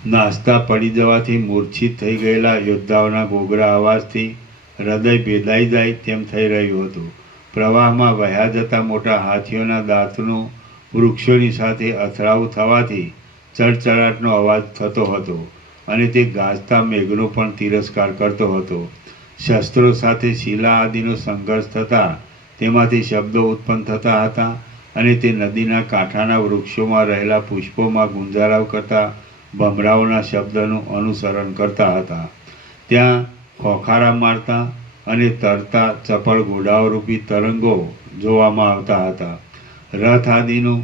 નાસ્તા પડી જવાથી મૂર્છિત થઈ ગયેલા યોદ્ધાઓના ઘોઘરા અવાજથી હૃદય ભેદાઈ જાય તેમ થઈ રહ્યું હતું. પ્રવાહમાં વહ્યા જતા મોટા હાથીઓના દાંતનું વૃક્ષોની સાથે અથડાવું થવાથી ચડચડાટનો અવાજ થતો હતો અને તે ગાજતા મેઘનો પણ તિરસ્કાર કરતો હતો. શસ્ત્રો સાથે શિલા આદિનો સંઘર્ષ થતાં તેમાંથી શબ્દો ઉત્પન્ન થતા હતા અને તે નદીના કાંઠાના વૃક્ષોમાં રહેલા પુષ્પોમાં ગુંજરાવ કરતા ભમરાઓના શબ્દનું અનુસરણ કરતા હતા. ત્યાં ખોખારા મારતા અને તરતા ચપળ ઘોડાઓરૂપી તરંગો જોવામાં આવતા હતા. રથ આદિનું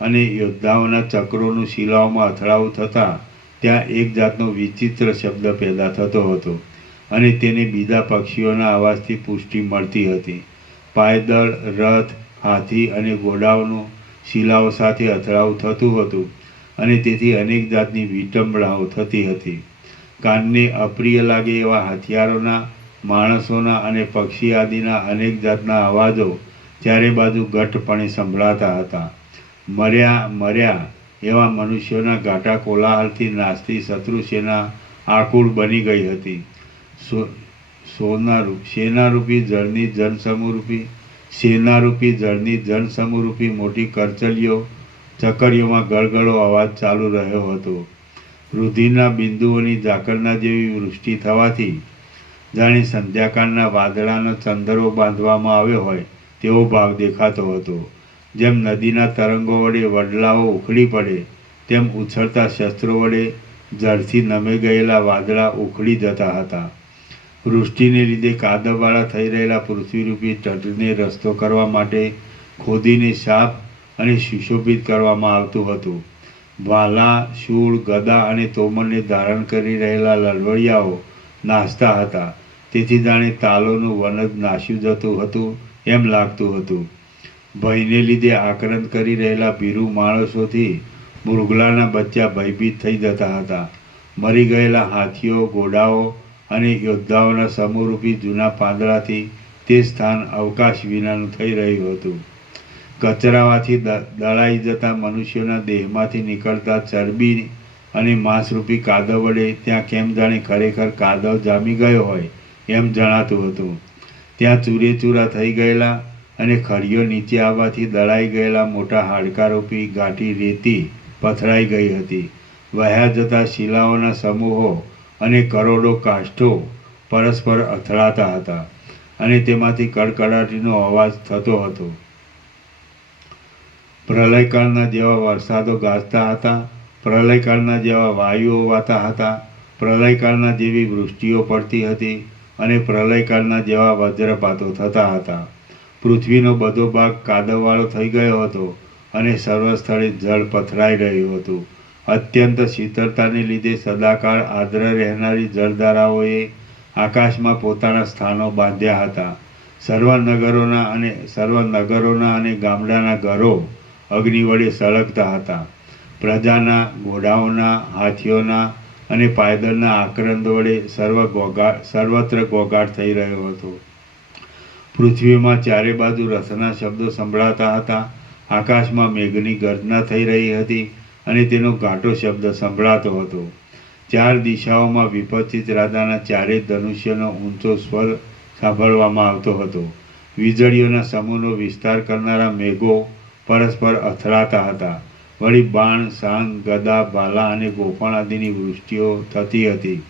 અને યોદ્ધાઓના ચક્રોનું શિલાઓમાં અથડાવું થતાં ત્યાં એક જાતનો વિચિત્ર શબ્દ પેદા થતો હતો અને તેને બીજા પક્ષીઓના અવાજથી પુષ્ટિ મળતી હતી. પાયદળ, રથ, હાથી અને ઘોડાઓનું શિલાઓ સાથે અથડાવું થતું હતું અને તેથી અનેક જાતની વિટંબણાઓ થતી હતી. કાનને અપ્રિય લાગે એવા હથિયારોના, માણસોના અને પક્ષી આદિના અનેક જાતના અવાજો ચારે બાજુ ઘટપણે સંભળાતા હતા. મર્યા એવા મનુષ્યોના ઘાટા કોલાહલથી નાચતી શત્રુ સેના આકુળ બની ગઈ હતી. સેનારૂપી જળની જનસમૂહરૂપી મોટી કરચલીઓ ચકરીઓમાં ગળગળો અવાજ ચાલુ રહ્યો હતો. રુધિરના બિંદુઓની ઝાકળના જેવી વૃષ્ટિ થવાથી જાણે સંધ્યાકાળના વાદળાનો ચંદરો બાંધવામાં આવ્યો હોય તેવો ભાવ દેખાતો હતો. જેમ નદીના તરંગો વડે વડલાઓ ઉખડી પડે તેમ ઉછળતા શસ્ત્રો વડે જળથી નમે ગયેલા વાદળા ઉખડી જતા હતા. વૃષ્ટિને લીધે કાદવવાળા થઈ રહેલા પૃથ્વીરૂપી તટને રસ્તો કરવા માટે ખોદીને સાફ અને સુશોભિત કરવામાં આવતું હતું. ભાલા, શૂળ, ગદા અને તોમરને ધારણ કરી રહેલા લડવડિયાઓ નાચતા હતા. તેથી જાણે તાલોનું વન જ નાસ્યું જતું હતું એમ લાગતું હતું. ભયને લીધે આક્રંદ કરી રહેલા ભીરુ માણસોથી મૃગલાના બચ્ચા ભયભીત થઈ જતા હતા. મરી ગયેલા હાથીઓ, ઘોડાઓ અને યોદ્ધાઓના સમૂહરૂપી જૂના પાંદડાથી તે સ્થાન અવકાશ વિનાનું થઈ રહ્યું હતું. કચરાવાથી દળાઈ જતા મનુષ્યોના દેહમાંથી નીકળતા ચરબી અને માંસરૂપી કાદવ વડે ત્યાં કેમ જાણે ખરેખર કાદવ જામી ગયો હોય એમ જણાતું હતું. ત્યાં ચૂરેચૂરા થઈ ગયેલા અને ખડીઓ નીચે આવવાથી દળાઈ ગયેલા મોટા હાડકારૂપી ગાંઠી રેતી પથરાઈ ગઈ હતી વહ્યા જતા શિલાઓના સમૂહો અને કરોડો કાષ્ઠો પરસ્પર અથડાતા હતા અને તેમાંથી કડકડાટીનો અવાજ થતો હતો. પ્રલયકાળના જેવા વરસાદો ગાજતા હતા, પ્રલયકાળના જેવા વાયુઓ વાતા હતા, પ્રલયકાળના જેવી વૃષ્ટિઓ પડતી હતી અને પ્રલયકાળના જેવા વજ્રપાતો થતા હતા. પૃથ્વીનો બધો ભાગ કાદવવાળો થઈ ગયો હતો અને સર્વ સ્થળે જળ પથરાઈ રહ્યું હતું. અત્યંત શીતળતાને લીધે સદાકાળ આર્દ્ર રહેનારી જળધારાઓએ આકાશમાં પોતાના સ્થાનો બાંધ્યા હતા. સર્વ નગરોના અને ગામડાના ઘરો અગ્નિ વડે સળગતા હતા. પ્રજાના, ઘોડાઓના, હાથીઓના અને પાયદળના આક્રંદ વડે સર્વત્ર ઘોઘાટ થઈ રહ્યો હતો. પૃથ્વીમાં ચારે બાજુ રથના શબ્દો સંભળાતા હતા. આકાશમાં મેઘની ગર્જના થઈ રહી હતી અને તેનો ઘાટો શબ્દ સંભળાતો હતો. ચાર દિશાઓમાં વિપચિત રાજાના ચારેય ધનુષ્યનો ઊંચો સ્વર સાંભળવામાં આવતો હતો. વીજળીઓના સમૂહનો વિસ્તાર કરનારા મેઘો પરસ્પર અથડાતા હતા. વળી બાણ, સાંગ, ગદા, ભાલા અને ગોફણ આદિની વૃષ્ટિઓ થતી હતી.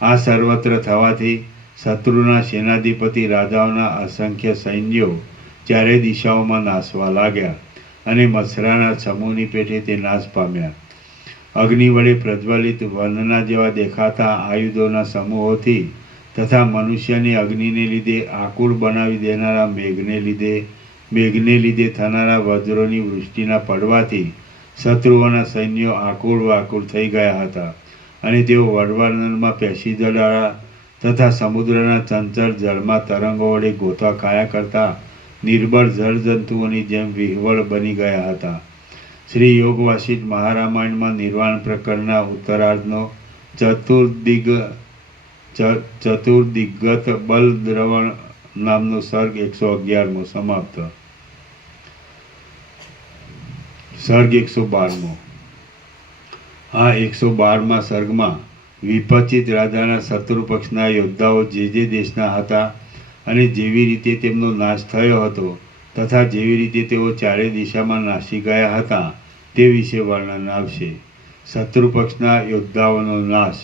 આ સર્વત્ર થવાથી શત્રુના સેનાધિપતિ રાજાઓના અસંખ્ય સૈન્યો ચારે દિશાઓમાં નાસવા લાગ્યા અને મચ્છરાના સમૂહની પેઠે તે નાશ પામ્યા. અગ્નિ વડે પ્રજ્વલિત વનના જેવા દેખાતા આયુધોના સમૂહોથી તથા મનુષ્યને અગ્નિને લીધે આકુળ બનાવી દેનારા મેઘને લીધે થનારા વજ્રોની વૃષ્ટિના પડવાથી શત્રુઓના સૈન્યો આકુળ વાકુળ થઈ ગયા હતા અને તેઓ વડવાનળમાં પેશી જનારા તથા સમુદ્રના ચંચળ જળમાં તરંગો વડે ગોથા ખાયા કરતા નિર્બળ જળજંતુઓની જેમ વિહવળ બની ગયા હતા. શ્રી યોગ વાસિષ્ઠ મહારામાયણમાં નિર્વાણ પ્રકરણના ઉત્તરાર્ધનો ચતુર્દિગ્ગત બલદ્રવણ નામનો સર્ગ 111મો સમાપ્ત. સર્ગ 112મો. આ 112મા સર્ગમાં વિપચિત રાજાના શત્રુ પક્ષના યોદ્ધાઓ જે દેશના હતા અને જેવી રીતે તેમનો નાશ થયો હતો તથા જેવી રીતે તેઓ ચારે દિશામાં નાસી ગયા હતા તે વિશે વર્ણન આવશે. શત્રુ પક્ષના યોદ્ધાઓનો નાશ.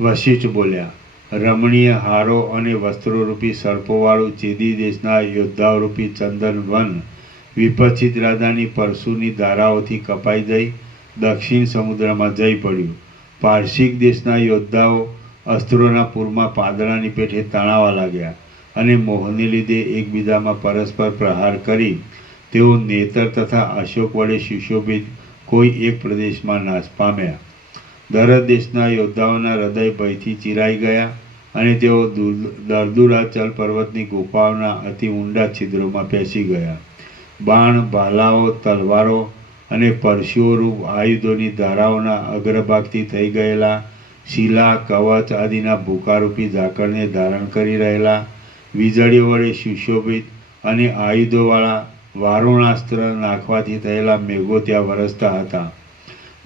વશિષ્ઠ બોલ્યા, રમણીય હારો અને વસ્ત્રોરૂપી સર્પોવાળું ચેદી દેશના યોદ્ધાઓરૂપી ચંદન વન વિપચિત રાજાની પરશુની ધારાઓથી કપાઈ જઈ દક્ષિણ સમુદ્રમાં જઈ પડ્યું. પારસિક દેશના યોદ્ધાઓ અસ્ત્રોના પૂરમાં પાંદડાની પેઠે તણાવા લાગ્યા અને મોહને લીધે એકબીજામાં પરસ્પર પ્રહાર કરી તેઓ નેતર તથા અશોક વડે સુશોભિત કોઈ એક પ્રદેશમાં નાશ પામ્યા. દરદ દેશના યોદ્ધાઓના હૃદય ભયથી ચીરાઈ ગયા અને તેઓ દર્દુરાચલ પર્વતની ગુફાઓના અતિ ઊંડા છિદ્રોમાં પેસી ગયા. બાણ, ભાલાઓ, તલવારો અને પરશુઓરૂપ આયુધોની ધારાઓના અગ્રભાગથી થઈ ગયેલા શિલા, કવચ આદિના ભૂકારૂપી ઝાકળને ધારણ કરી રહેલા વીજળીઓ વડે સુશોભિત અને આયુધોવાળા વારુણાસ્ત્ર નાખવાથી થયેલા મેઘો ત્યાં વરસતા હતા.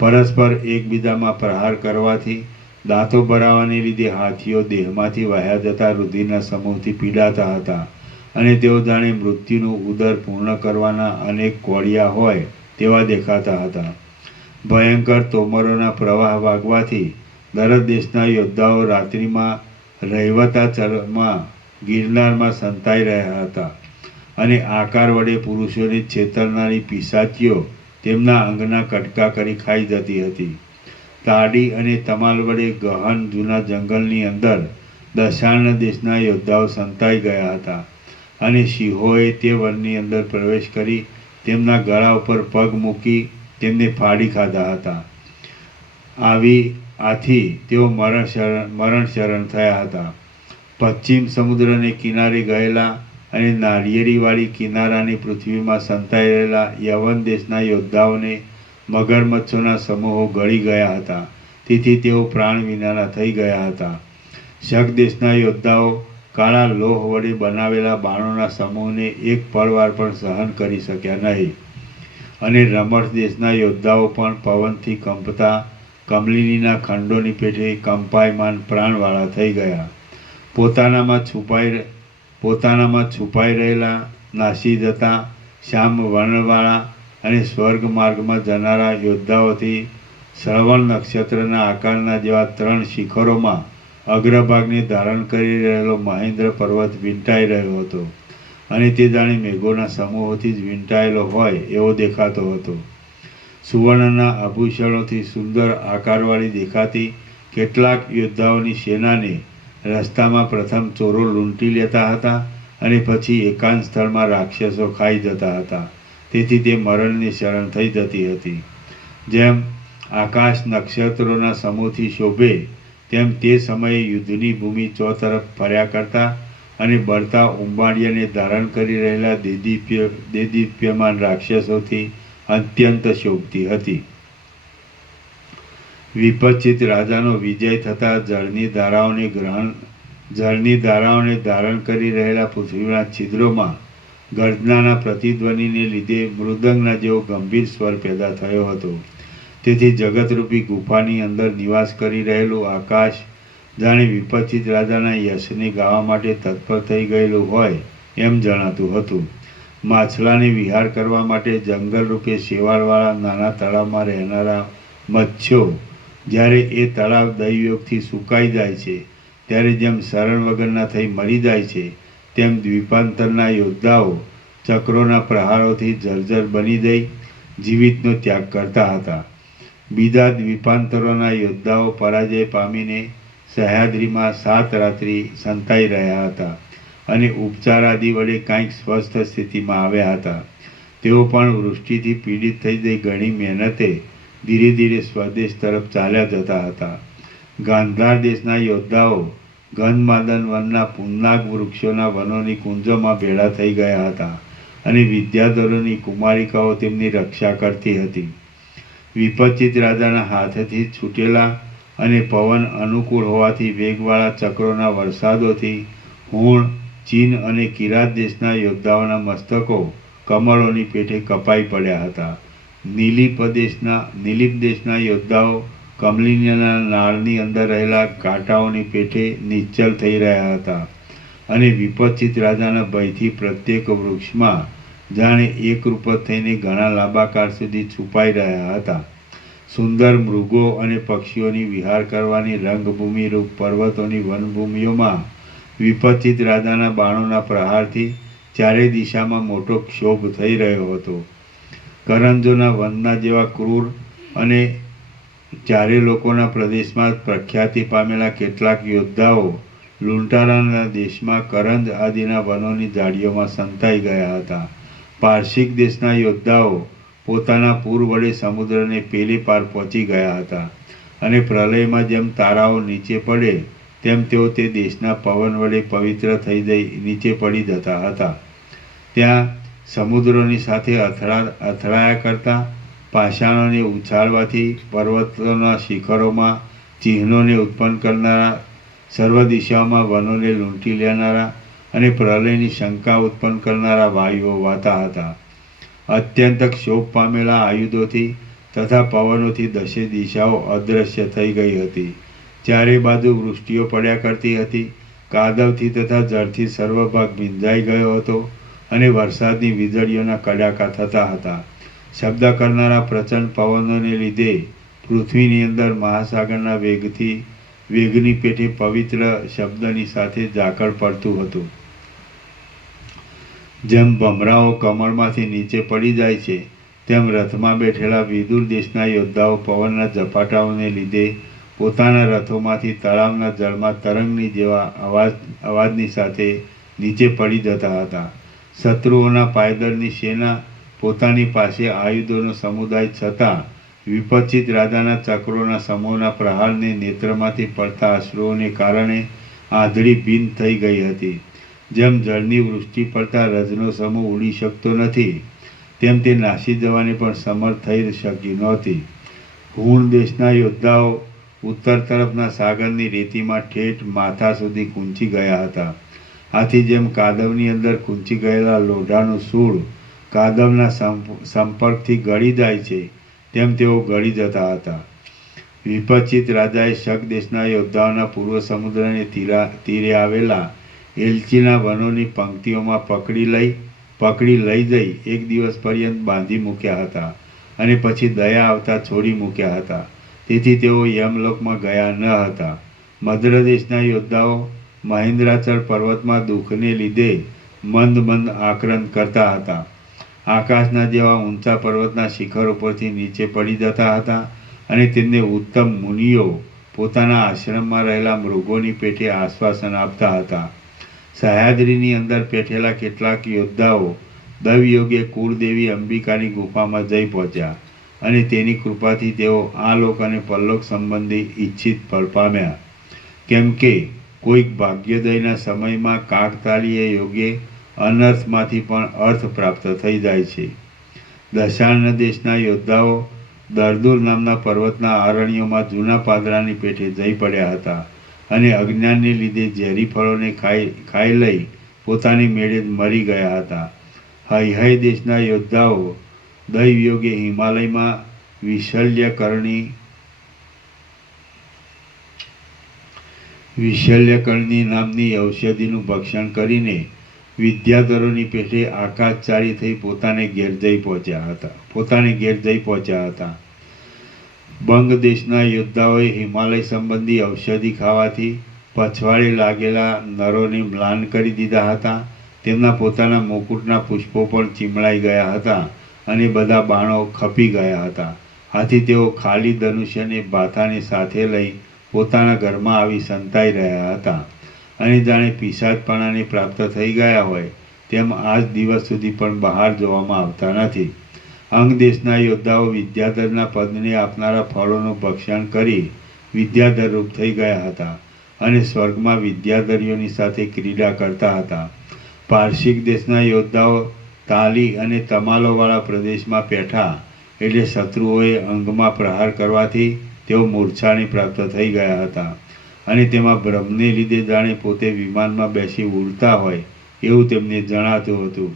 પરસ્પર એકબીજામાં પ્રહાર કરવાથી દાંતો ભરાવાને લીધે હાથીઓ દેહમાંથી વહ્યા જતા રુધિરના સમૂહથી પીડાતા હતા અને તેઓ જાણે મૃત્યુનું ઉદર પૂર્ણ કરવાના અનેક કોળિયા હોય તેવા દેખાતા હતા. ભયંકર તોમરોના પ્રવાહ વાગવાથી દરદ દેશના યોદ્ધાઓ રાત્રિમાં રૈવતાચલમાં ગિરનારમાં સંતાઈ રહ્યા હતા અને આકાર વડે પુરુષોને છેતરનારી પિશાચીઓ તેમના અંગના કટકા કરી ખાઈ જતી હતી. તાડી અને તમાલ વડે ગહન જૂના જંગલની અંદર દશાર્ણ દેશના યોદ્ધાઓ સંતાઈ ગયા હતા અને સિંહોએ તે વનની અંદર પ્રવેશ કરી તેમના ગળા ઉપર પગ મૂકી તેમને ફાડી ખાધા હતા. આથી તેઓ મરણ શરણ થયા હતા. પશ્ચિમ સમુદ્રને કિનારે ગયેલા અને નાળિયેરીવાળી કિનારાની પૃથ્વીમાં સંતાઈ રહેલા યવન દેશના યોદ્ધાઓને મગરમચ્છોના સમૂહો ગળી ગયા હતા. તેથી તેઓ પ્રાણ વિનાના થઈ ગયા હતા. શક દેશના યોદ્ધાઓ કાળા લોહ વડે બનાવેલા બાણોના સમૂહને એક પળવાર પણ સહન કરી શક્યા નહીં અને રમઠ દેશના યોદ્ધાઓ પણ પવનથી કંપતા કમલિનીના ખંડોની પેઠે કંપાયમાન પ્રાણવાળા થઈ ગયા. પોતાનામાં છુપાઈ રહેલા નાસી જતા શ્યામ વર્ણવાળા અને સ્વર્ગ માર્ગમાં જનારા યોદ્ધાઓથી શ્રવણ નક્ષત્રના આકારના જેવા 3 શિખરોમાં અગ્રભાગને ધારણ કરી રહેલો મહેન્દ્ર પર્વત વીંટાઈ રહ્યો હતો અને તે જાણે મેઘોના સમૂહોથી જ વીંટાયેલો હોય એવો દેખાતો હતો. સુવર્ણના આભૂષણોથી સુંદર આકારવાળી દેખાતી કેટલાક યોદ્ધાઓની સેનાને રસ્તામાં પ્રથમ ચોરો લૂંટી લેતા હતા અને પછી એકાંત સ્થળમાં રાક્ષસો ખાઈ જતા હતા. તેથી તે મરણની શરણ થઈ જતી હતી. જેમ આકાશ નક્ષત્રોના સમૂહથી શોભે તેમ તે સમયે યુદ્ધની ભૂમિ ચોતરફ ફર્યા કરતા અને બળતા ઉંબાડિયાને ધારણ કરી રહેલા દેદીપ્યમાન રાક્ષસોથી અત્યંત શોભતી હતી. વિપચિત રાજાનો વિજય થતાં જળની ધારાઓને ધારણ કરી રહેલા પૃથ્વીના છિદ્રોમાં ગર્જનાના પ્રતિધ્વનિને લીધે મૃદંગના જેવો ગંભીર સ્વર પેદા થયો હતો. તેથી જગતરૂપી ગુફાની અંદર નિવાસ કરી રહેલું આકાશ જાણે વિપચિત રાજાના યશને ગાવા માટે તત્પર થઈ ગયેલું હોય એમ જણાતું હતું. માછલાને વિહાર કરવા માટે જંગલ રૂપે શેવાળવાળા નાના તળાવમાં રહેનારા મત્સ્યો જ્યારે એ તળાવ દૈવયોગથી સુકાઈ જાય છે ત્યારે જેમ શરણ વગરના થઈ મરી જાય છે તેમ દ્વીપાંતરના યોદ્ધાઓ ચક્રોના પ્રહારોથી જર્જર બની જઈ જીવિતનો ત્યાગ કરતા હતા. બીજા દ્વીપાંતરોના યોદ્ધાઓ પરાજય પામીને સહ્યાદ્રીમાં 7 રાત્રિ સંતાઈ રહ્યા હતા અને ઉપચાર આદિ વડે કાંઈક સ્વસ્થ સ્થિતિમાં આવ્યા હતા. તેઓ પણ વૃષ્ટિથી પીડિત થઈ જઈ ઘણી મહેનતે ધીરે ધીરે સ્વદેશ તરફ ચાલ્યા જતા હતા. ગાંધાર દેશના યોદ્ધાઓ ગંધમાદન વનના પુન્નાગ વૃક્ષોના વનોની કુંજોમાં ભેળા થઈ ગયા હતા અને વિદ્યાધરોની કુમારિકાઓ તેમની રક્ષા કરતી હતી. વિપચિત રાજાના હાથથી છૂટેલા અને પવન અનુકૂળ હોવાથી વેગવાળા ચક્રોના વરસાદોથી હુણ, ચીન અને કિરાત દેશના યોદ્ધાઓના મસ્તકો કમળોની પેઠે કપાઈ પડ્યા હતા. નીલીપ દેશના યોદ્ધાઓ કમલિનીના નાળની અંદર રહેલા કાંટાઓની પેઠે નિશ્ચલ થઈ રહ્યા હતા અને વિપચિત રાજાના ભયથી પ્રત્યેક વૃક્ષમાં જાણે એકરૂપ થઈને ઘણા લાંબા કાળ સુધી છુપાઈ રહ્યા હતા. સુંદર મૃગો અને પક્ષીઓની વિહાર કરવાની રંગભૂમિ રૂપ પર્વતોની વનભૂમિઓમાં વિપચિત રાજાના બાણોના પ્રહારથી ચારે દિશામાં મોટો ક્ષોભ થઈ રહ્યો હતો. કરંજોના વનના જેવા ક્રૂર અને ચારે લોકોના પ્રદેશમાં પ્રખ્યાતિ પામેલા કેટલાક યોદ્ધાઓ લૂંટારાના દેશમાં કરંજ આદિના વનોની ઝાડીઓમાં સંતાઈ ગયા હતા. પારસિક દેશના યોદ્ધાઓ પોતાના પૂર વડે સમુદ્રને પેલે પાર પહોંચી ગયા હતા અને પ્રલયમાં જેમ તારાઓ નીચે પડે તેમ તેઓ તે દેશના પવન વડે પવિત્ર થઈ જઈ નીચે પડી જતા હતા. ત્યાં સમુદ્રોની સાથે અથડાયા કરતા પાષાણોને ઉછાળવાથી પર્વતોના શિખરોમાં ચિહ્નોને ઉત્પન્ન કરનારા, સર્વ દિશાઓમાં વનોને લૂંટી લેનારા અને પ્રલયની શંકા ઉત્પન્ન કરનારા વાયુઓ વાતા હતા. અત્યંત ક્ષોભ પામેલા આયુધોથી તથા પવનોથી દશે દિશાઓ અદૃશ્ય થઈ ગઈ હતી. ચારે બાજુ વૃષ્ટિઓ પડ્યા કરતી હતી. કાદવથી તથા જળથી સર્વભાગ ભીંજાઈ ગયો હતો અને વરસાદની વીજળીઓના કડાકા થતા હતા. શબ્દ કરનારા પ્રચંડ પવનોને લીધે પૃથ્વીની અંદર મહાસાગરના વેગની પેઠે પવિત્ર શબ્દની સાથે ઝાકળ પડતું હતું. જેમ ભમરાઓ કમળમાંથી નીચે પડી જાય છે તેમ રથમાં બેઠેલા વિદુર દેશના યોદ્ધાઓ પવનના ઝપાટાઓને લીધે પોતાના રથોમાંથી તળાવના જળમાં તરંગની જેવા અવાજની સાથે નીચે પડી જતા હતા. શત્રુઓના પાયદળની સેના પોતાની પાસે આયુધોનો સમુદાય છતાં વિપચિત રાજાના ચક્રોના સમૂહના પ્રહારને નેત્રમાંથી પડતા અશ્રુઓને કારણે આંધળી ભીન થઈ ગઈ હતી. જેમ જળની વૃષ્ટિ પડતા રજનો સમૂહ ઉડી શકતો નથી તેમ તે નાસી જવાને પણ સમર્થ થઈ શકી નહોતી. હુણ દેશના યોદ્ધાઓ ઉત્તર તરફના સાગરની રેતીમાં ઠેઠ માથા સુધી કૂંચી ગયા હતા. આથી જેમ કાદવની અંદર કૂંચી ગયેલા લોઢાનું સૂળ કાદવના સંપર્કથી ગળી જાય છે તેમ તેઓ ગળી જતા હતા. વિપચિત રાજાએ શક દેશના યોદ્ધાઓના પૂર્વ સમુદ્રને તીરે આવેલા એલચીના વનોની પંક્તિઓમાં પકડી લઈ જઈ એક દિવસ પર્યંત બાંધી મૂક્યા હતા અને પછી દયા આવતા છોડી મૂક્યા હતા. તેથી તેઓ યમલોકમાં ગયા ન હતા. મદ્ર દેશના યોદ્ધાઓ મહેન્દ્રાચલ પર્વતમાં દુઃખને લીધે મંદ મંદ આક્રંદ કરતા હતા. આકાશના જેવા ઊંચા પર્વતના શિખર ઉપરથી નીચે પડી જતા હતા અને તેમને ઉત્તમ મુનિઓ પોતાના આશ્રમમાં રહેલા મૃગોની પેઠે આશ્વાસન આપતા હતા. સહ્યાદ્રીની અંદર બેઠેલા કેટલાક યોદ્ધાઓ દૈવયોગે કુળદેવી અંબિકાની ગુફામાં જઈ પહોંચ્યા અને તેની કૃપાથી તેઓ આ લોક અને પરલોક સંબંધી ઈચ્છિત ફળ પામ્યા. કેમ કે કોઈક ભાગ્યોદયના સમયમાં કાકતાળીય યોગે અનર્થમાંથી પણ અર્થ પ્રાપ્ત થઈ જાય છે. દશાર્ણ દેશના યોદ્ધાઓ દરદુર નામના પર્વતના અરણ્યોમાં જૂના પાદરાની પેઠે જઈ પડ્યા હતા અને અજ્ઞાનને લીધે ઝેરી ફળોને ખાઈ લઈ પોતાની મેળે મરી ગયા હતા. હૈહય દેશના યોદ્ધાઓ દૈવયોગે હિમાલયમાં વિશલ્યકર્ણી નામની ઔષધિનું ભક્ષણ કરીને વિદ્યાધરોની પેઠે આકાશચારી થઈ પોતાને ઘેર જઈ પહોંચ્યા હતા. બંગ દેશના યોદ્ધાઓએ હિમાલય સંબંધી ઔષધિ ખાવાથી પછવાડે લાગેલા નરોને મ્લાન કરી દીધા હતા. તેમના પોતાના મુકુટના પુષ્પો પણ ચીમળાઈ ગયા હતા અને બધા બાણો ખપી ગયા હતા. આથી તેઓ ખાલી ધનુષ્યને બાથાને સાથે લઈ પોતાના ઘરમાં આવી સંતાઈ રહ્યા હતા અને જાણે પિશાચપણાને પ્રાપ્ત થઈ ગયા હોય તેમ આજ દિવસ સુધી પણ બહાર જોવામાં આવતા નથી. અંગ દેશના યોદ્ધાઓ વિદ્યાધરના પદને આપનારા ફળોનું ભક્ષણ કરી વિદ્યાધર રૂપ થઈ ગયા હતા અને સ્વર્ગમાં વિદ્યાધરીઓની સાથે ક્રીડા કરતા હતા. પારસિક દેશના યોદ્ધાઓ તાલી અને તમાલોવાળા પ્રદેશમાં બેઠા એટલે શત્રુઓએ અંગમાં પ્રહાર કરવાથી તેઓ મૂર્છાને પ્રાપ્ત થઈ ગયા હતા અને તેમાં ભ્રમને લીધે જાણે પોતે વિમાનમાં બેસી ઉડતા હોય એવું તેમને જણાતું હતું.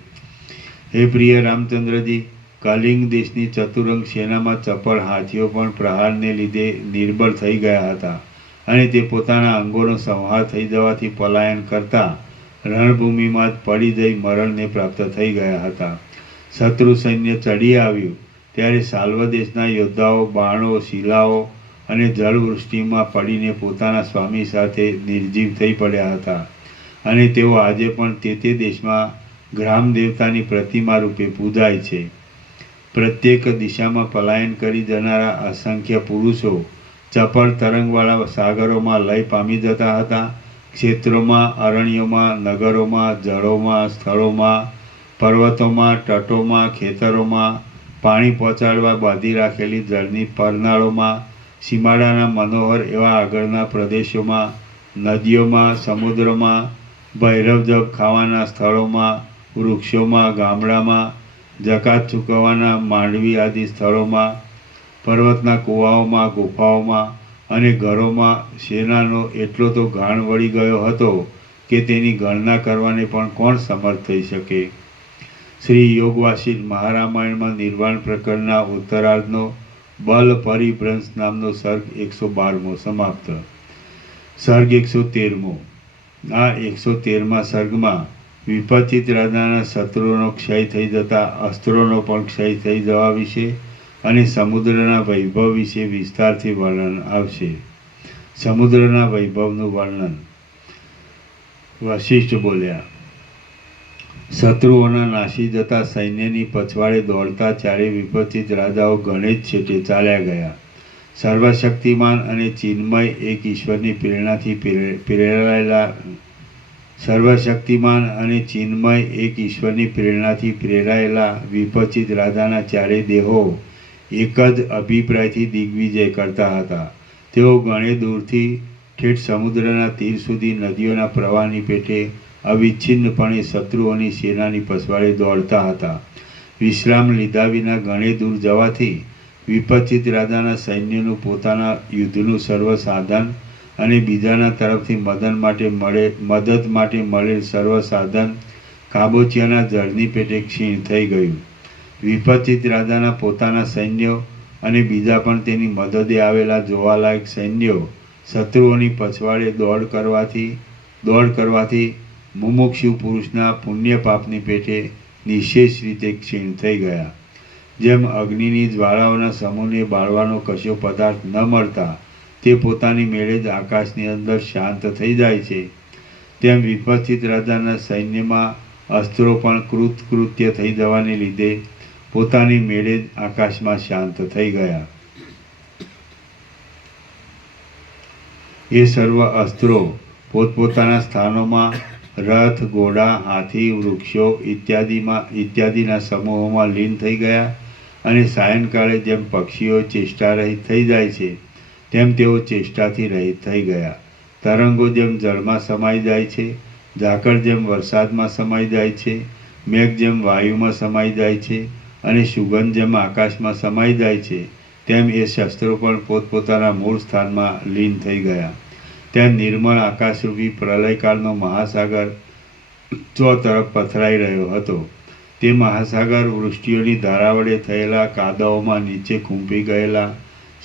હે પ્રિય રામચંદ્રજી, કલિંગ દેશની ચતુરંગ સેનામાં ચપળ હાથીઓ પણ પ્રહારને લીધે નિર્બળ થઈ ગયા હતા અને તે પોતાના અંગોનો સંહાર થઈ જવાથી પલાયન કરતા રણભૂમિમાં જ પડી જઈ મરણને પ્રાપ્ત થઈ ગયા હતા. શત્રુ સૈન્ય ચડી આવ્યું ત્યારે સાલ્વ દેશના યોદ્ધાઓ બાણો, શિલાઓ અને જળવૃષ્ટિમાં પડીને પોતાના સ્વામી સાથે નિર્જીવ થઈ પડ્યા હતા અને તેઓ આજે પણ તે દેશમાં ગ્રામ દેવતાની પ્રતિમા રૂપે પૂજાય છે. પ્રત્યેક દિશામાં પલાયન કરી જનારા અસંખ્ય પુરુષો ચપળ તરંગવાળા સાગરોમાં લય પામી જતા હતા. ક્ષેત્રોમાં, અરણ્યોમાં, નગરોમાં, જળોમાં, સ્થળોમાં, પર્વતોમાં, તટોમાં, ખેતરોમાં, પાણી પહોંચાડવા બાંધી રાખેલી જળની પરનાળોમાં, સીમાડાના મનોહર એવા આગળના પ્રદેશોમાં, નદીઓમાં, સમુદ્રમાં, ભૈરવજપ ખાવાના સ્થળોમાં, વૃક્ષોમાં, ગામડામાં, જકાત ચૂકવવાના માંડવી આદિ સ્થળોમાં, પર્વતના કૂવાઓમાં, ગુફાઓમાં અને ઘરોમાં સેનાનો એટલો તો ઘાણ વળી ગયો હતો કે તેની ગણના કરવાને પણ કોણ સમર્થ થઈ શકે. શ્રી યોગવાસિષ્ઠ મહારામાયણમાં નિર્વાણ પ્રકરણના ઉત્તરાર્ધનો બલ પરિભ્રંશ નામનો સર્ગ 112મો સમાપ્ત. સર્ગ 113મો. આ 113મા સર્ગમાં વિપચિત રાજાના શત્રુઓનો ક્ષય થઈ જતા અસ્ત્રોનો પણ ક્ષય થઈ જવા વિશે અને સમુદ્રના વૈભવ વિશે વિસ્તારથી વર્ણન આવશે. સમુદ્રના વૈભવનું વર્ણન. વશિષ્ઠ બોલ્યા, શત્રુઓના નાસી જતા સૈન્યની પછવાડે દોડતા ચારે વિપચિત રાજાઓ ગણેશ છેટે ચાલ્યા ગયા. સર્વશક્તિમાન અને ચિન્મય એક ઈશ્વરની પ્રેરણાથી પ્રેરાયેલા વિપચિત રાજાના ચારે દેહો એક જ અભિપ્રાયથી દિગ્વિજય કરતા હતા. તેઓ ઘણે દૂરથી ઠેઠ સમુદ્રના તીર સુધી નદીઓના પ્રવાહની પેઠે અવિચ્છિન્નપણે શત્રુઓની સેનાની પછવાડે દોડતા હતા. વિશ્રામ લીધા વિના ઘણે દૂર જવાથી વિપચિત રાજાના સૈન્યનું પોતાના યુદ્ધનું સર્વ સાધન અને બીજાના તરફથી મદદ માટે મળેલ સર્વ સાધન કાબોચિયાના જળની પેટે ક્ષીણ થઈ ગયું. વિપચિત રાજાના પોતાના સૈન્યો અને બીજા પણ તેની મદદે આવેલા જોવાલાયક સૈન્યો શત્રુઓની પછવાડે દોડ કરવાથી મુમુક્ષુ પુરુષના પુણ્ય પાપની પેટે નિશેષ રીતે ક્ષીણ થઈ ગયા. જેમ અગ્નિની જ્વાળાઓના સમૂહને બાળવાનો કશો પદાર્થ ન મળતા તે પોતાની મેળે જ આકાશની અંદર શાંત થઈ જાય છે, તેમ વિપસ્થિત રાજાના સૈન્યમાં અસ્ત્રો પણ કૃત્ય થઈ જવાને લીધે પોતાની મેળે જ આકાશમાં શાંત થઈ ગયા. એ સર્વ અસ્ત્રો પોતપોતાના સ્થાનોમાં રથ, ઘોડા, હાથી, વૃક્ષો ઇત્યાદિના સમૂહોમાં લીન થઈ ગયા અને સાયંકાળે જેમ પક્ષીઓ ચેષ્ટા રહિત થઈ જાય છે તેમ તેઓ ચેષ્ટાથી રહિત થઈ ગયા. તરંગો જેમ જળમાં સમાઈ જાય છે, ઝાકળ જેમ વરસાદમાં સમાઈ જાય છે, મેઘ જેમ વાયુમાં સમાઈ જાય છે અને સુગંધ જેમ આકાશમાં સમાઈ જાય છે, તેમ એ શસ્ત્રો પણ પોતપોતાના મૂળ સ્થાનમાં લીન થઈ ગયા. ત્યાં નિર્મળ આકાશરૂપી પ્રલયકાળનો મહાસાગર ચોતરફ પથરાઈ રહ્યો હતો. તે મહાસાગર વૃષ્ટિઓની ધારા વડે થયેલા કાદવોમાં નીચે ખૂંપી ગયેલા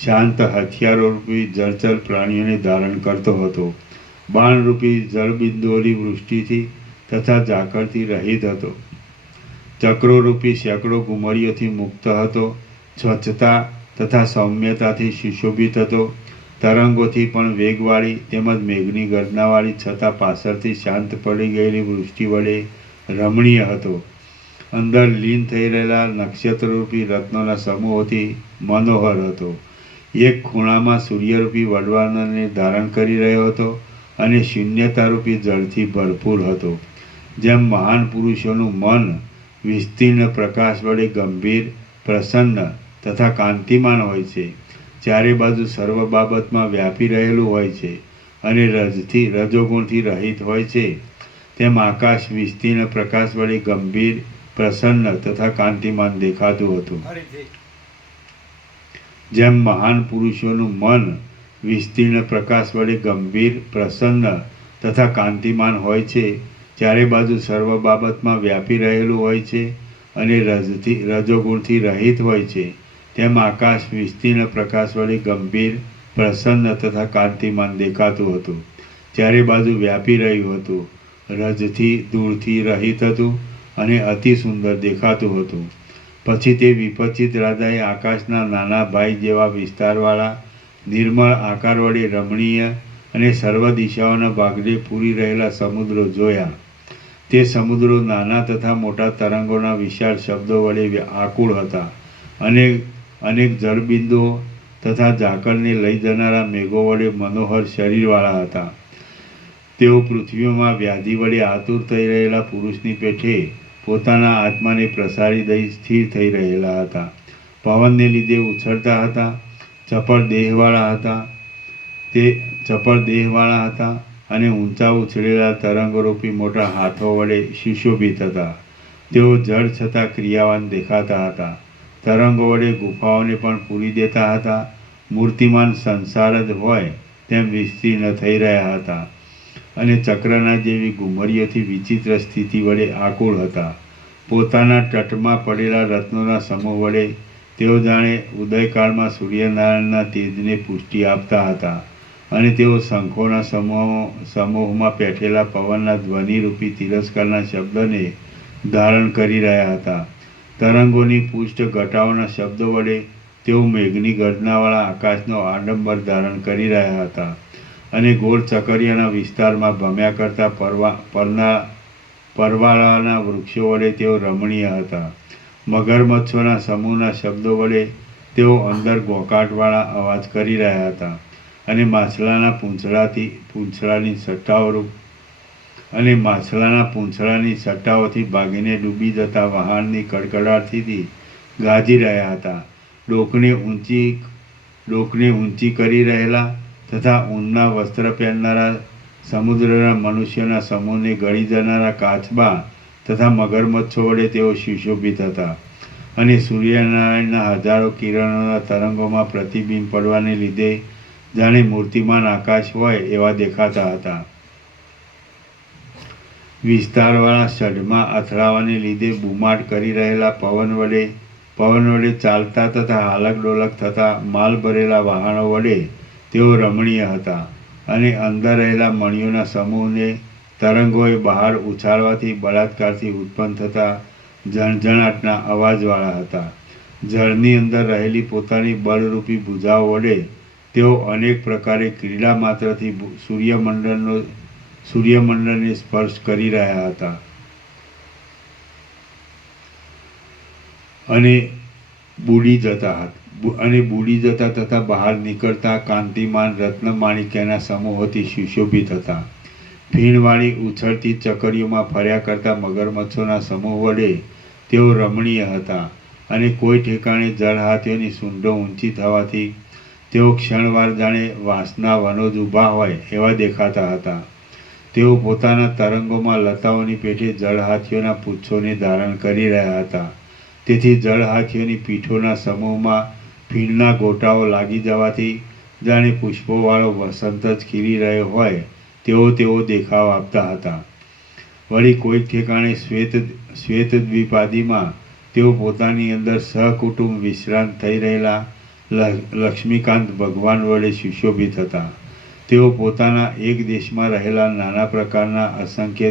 શાંત હથિયારોરૂપી જળચર પ્રાણીઓને ધારણ કરતો હતો. બાણરૂપી જળબિંદુઓની વૃષ્ટિથી તથા ઝાકળથી રહિત હતો. ચક્રોરૂપી સેંકડો ઘુમરીઓથી મુક્ત હતો. સ્વચ્છતા તથા સૌમ્યતાથી સુશોભિત હતો. તરંગોથી પણ વેગવાળી તેમજ મેઘની ગર્જનાવાળી છતાં પાછળથી શાંત પડી ગયેલી વૃષ્ટિ વડે રમણીય હતો. અંદર લીન થઈ રહેલા નક્ષત્રરૂપી રત્નોના સમૂહોથી મનોહર હતો. એક ખૂણામાં સૂર્યરૂપી વડવાનળને ધારણ કરી રહ્યો હતો અને શૂન્યતારૂપી જળથી ભરપૂર હતો. જેમ મહાન પુરુષોનું મન વિસ્તીર્ણ પ્રકાશ વડે ગંભીર, પ્રસન્ન તથા કાંતિમાન હોય છે, ચારે બાજુ સર્વ બાબતમાં વ્યાપી રહેલું હોય છે અને રજોગુણથી રહિત હોય છે, તેમ આકાશ વિસ્તીર્ણ પ્રકાશ વડે ગંભીર, પ્રસન્ન તથા કાંતિમાન દેખાતું હતું. જેમ મહાન પુરુષોનું મન વિસ્તીર્ણ પ્રકાશ વડે ગંભીર, પ્રસન્ન તથા કાંતિમાન હોય છે, ચારે બાજુ સર્વ બાબતમાં વ્યાપી રહેલું હોય છે અને રજોગુણથી રહિત હોય છે, તેમ આકાશ વિસ્તીર્ણ પ્રકાશ વડે ગંભીર, પ્રસન્ન તથા કાંતિમાન દેખાતું હતું. ચારે બાજુ વ્યાપી રહ્યું હતું, રજથી દૂરથી રહિત હતું અને અતિ સુંદર દેખાતું હતું. પછી તે વિપચિત રાજાએ આકાશના નાના ભાઈ જેવા વિસ્તારવાળા નિર્મળ આકાર વડે રમણીય અને સર્વ દિશાઓના ભાગને પૂરી રહેલા સમુદ્રો જોયા. તે સમુદ્રો નાના તથા મોટા તરંગોના વિશાળ શબ્દો વડે આકુળ હતા. અનેક જળબિંદુઓ તથા ઝાકળને લઈ જનારા મેઘો વડે મનોહર શરીરવાળા હતા. તેઓ પૃથ્વીમાં વ્યાધિ વડે આતુર થઈ રહેલા પુરુષની પેઠે પોતાના આત્માને પ્રસારી દઈ સ્થિર થઈ રહેલા હતા. પવનને લીધે ઉછળતા હતા, ચપળ દેહવાળા હતા અને ઊંચા ઉછળેલા તરંગરૂપી મોટા હાથો વડે સુશોભિત હતા. તેઓ જળ છતાં ક્રિયાવાન દેખાતા હતા. તરંગો વડે ગુફાઓને પણ પૂરી દેતા હતા. મૂર્તિમાન સંસાર જ હોય તેમ વિસ્તીર્ણ થઈ રહ્યા હતા અને ચક્રના જેવી ઘુમરીઓથી વિચિત્ર સ્થિતિ વડે આકુળ હતા. પોતાના તટમાં પડેલા રત્નોના સમૂહ વડે તેઓ જાણે ઉદયકાળમાં સૂર્યનારાયણના તેજને પુષ્ટિ આપતા હતા અને તેઓ શંખોના સમૂહમાં પેઠેલા પવનના ધ્વનિરૂપી તિરસ્કારના શબ્દને ધારણ કરી રહ્યા હતા. તરંગોની પુષ્ટ ઘટાઓના શબ્દો વડે તેઓ મેઘની ગર્જનાવાળા આકાશનો આડંબર ધારણ કરી રહ્યા હતા અને ગોળ ચકરિયાના વિસ્તારમાં ભમ્યા કરતા પરવાળાના વૃક્ષો વડે તેઓ રમણીય હતા. મગરમચ્છોના સમૂહના શબ્દો વડે તેઓ અંદર ગોકાટવાળા અવાજ કરી રહ્યા હતા અને માછલાના પૂંછડાની સટ્ટાઓથી ભાગીને ડૂબી જતા વહાણની કડકડાટથી ગાજી રહ્યા હતા. ડોકને ઊંચી કરી રહેલા તથા ઊનના વસ્ત્ર પહેરનારા સમુદ્રના મનુષ્યોના સમૂહને ગળી જનારા કાચબા તથા મગરમચ્છો વડે તેઓ સુશોભિત હતા અને સૂર્યનારાયણના હજારો કિરણોના તરંગોમાં પ્રતિબિંબ પડવાને લીધે જાણે મૂર્તિમાન આકાશ હોય એવા દેખાતા હતા. વિસ્તારવાળા ષઢમાં અથડાવાને લીધે બુમાટ કરી રહેલા પવન વડે ચાલતા તથા હાલક ડોલક થતા માલ ભરેલા વહાણો વડે તેઓ રમણીય હતા અને અંદર રહેલા મણિયોના સમૂહને તરંગોએ બહાર ઉછાળવાથી બળાત્કારથી ઉત્પન્ન થતા ઝણઝણાટના અવાજવાળા હતા. જળની અંદર રહેલી પોતાની બળરૂપી ભુજાઓ વડે તેઓ અનેક પ્રકારે ક્રીડા માત્રથી સૂર્યમંડળને સ્પર્શ કરી રહ્યા હતા અને બુડી જતા તથા બહાર નીકળતા કાંતિમાન રત્નમાણિક્યના સમૂહોથી સુશોભિત હતા. ફીણવાળી ઉછળતી ચકરીઓમાં ફર્યા કરતા મગરમચ્છોના સમૂહ વડે તેઓ રમણીય હતા અને કોઈ ઠેકાણે જળહાથીઓની સૂંઢો ઊંચી થવાથી તેઓ ક્ષણવાર જાણે વાંસના વનો જ ઊભા હોય એવા દેખાતા હતા. તેઓ પોતાના તરંગોમાં લતાઓની પેઠે જળહાથીઓના પુચ્છોને ધારણ કરી રહ્યા હતા. તેથી જળહાથીઓની પીઠોના સમૂહમાં ફીણના ગોટાઓ લાગી જવાથી જાણે પુષ્પોવાળો વસંત જ ખીલી રહ્યો હોય તેવો દેખાવ આપતા હતા. વળી કોઈક ઠેકાણે શ્વેતદ્વીપાદિમાં તેઓ પોતાની અંદર સહકુટુંબ વિશ્રાંત થઈ રહેલા લક્ષ્મીકાંત ભગવાન વડે સુશોભિત હતા. તેઓ પોતાના એક દેશમાં રહેલા નાના પ્રકારના અસંખ્ય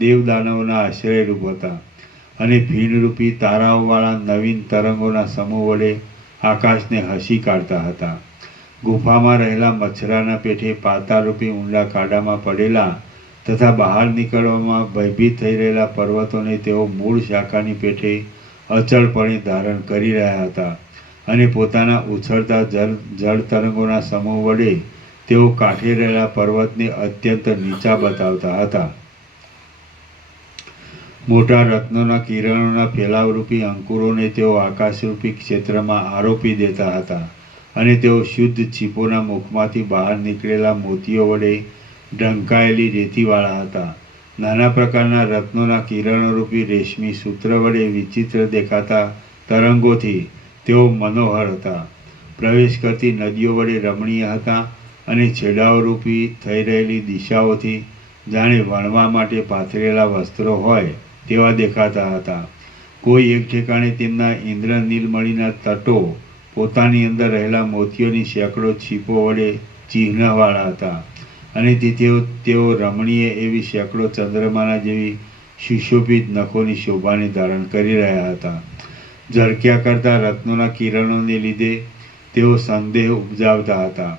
દેવદાનવોના આશ્રયરૂપ હતા અને ભીણરૂપી તારાઓવાળા નવીન તરંગોના સમૂહ વડે આકાશને હસી કાઢતા હતા. ગુફામાં રહેલા મચ્છરાના પેઠે પાતાળરૂપી ઊંડા ખાડામાં પડેલા તથા બહાર નીકળવામાં ભયભીત થઈ રહેલા પર્વતોને તેઓ મૂળ શાખાની પેઠે અચળપણે ધારણ કરી રહ્યા હતા અને પોતાના ઉછળતા જળ તરંગોના સમૂહ વડે તેઓ કાંઠે રહેલા પર્વતને અત્યંત નીચા બતાવતા હતા. મોટા રત્નોના કિરણોના ફેલાવરૂપી અંકુરોને તેઓ આકાશરૂપી ક્ષેત્રમાં આરોપી દેતા હતા અને તેઓ શુદ્ધ છીપોના મુખમાંથી બહાર નીકળેલા મોતીઓ વડે ઢંકાયેલી રેતીવાળા હતા. નાના પ્રકારના રત્નોના કિરણોરૂપી રેશમી સૂત્ર વડે વિચિત્ર દેખાતા તરંગોથી તેઓ મનોહર હતા. પ્રવેશ કરતી નદીઓ વડે રમણીય હતા અને છેડાઓરૂપી થઈ રહેલી દિશાઓથી જાણે વણવા માટે પાથરેલા વસ્ત્રો હોય તેવા દેખાતા હતા. કોઈ એક ઠેકાણે તેમના ઇન્દ્રનીલમણીના તટો પોતાની અંદર રહેલા મોતીઓની સેંકડો છીપો વડે ચિહ્નવાળા હતા અને તેઓ રમણીય એવી સેંકડો ચંદ્રમાના જેવી સુશોભિત નખોની શોભાને ધારણ કરી રહ્યા હતા. ઝળક્યા કરતા રત્નોના કિરણોને લીધે તેઓ સંદેહ ઉપજાવતા હતા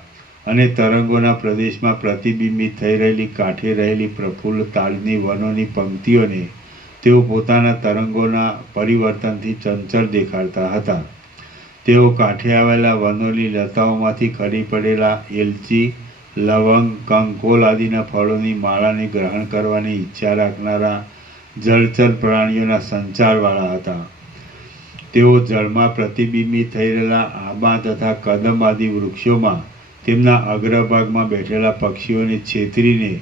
અને તરંગોના પ્રદેશમાં પ્રતિબિંબિત થઈ રહેલી કાંઠે રહેલી પ્રફુલ્લ તાલની વનોની પંક્તિઓને તેઓ પોતાના તરંગોના પરિવર્તનથી ચંચળ દેખાડતા હતા. તેઓ કાંઠે આવેલા વનોની લતાઓમાંથી ખરી પડેલા એલચી, લવંગ, કંકોલ આદિના ફળોની માળાને ગ્રહણ કરવાની ઈચ્છા રાખનારા જળચર પ્રાણીઓના સંચારવાળા હતા. તેઓ જળમાં પ્રતિબિંબિત થઈ રહેલા આંબા તથા કદમ આદિ વૃક્ષોમાં તેમના અગ્રભાગમાં બેઠેલા પક્ષીઓને છેતરીને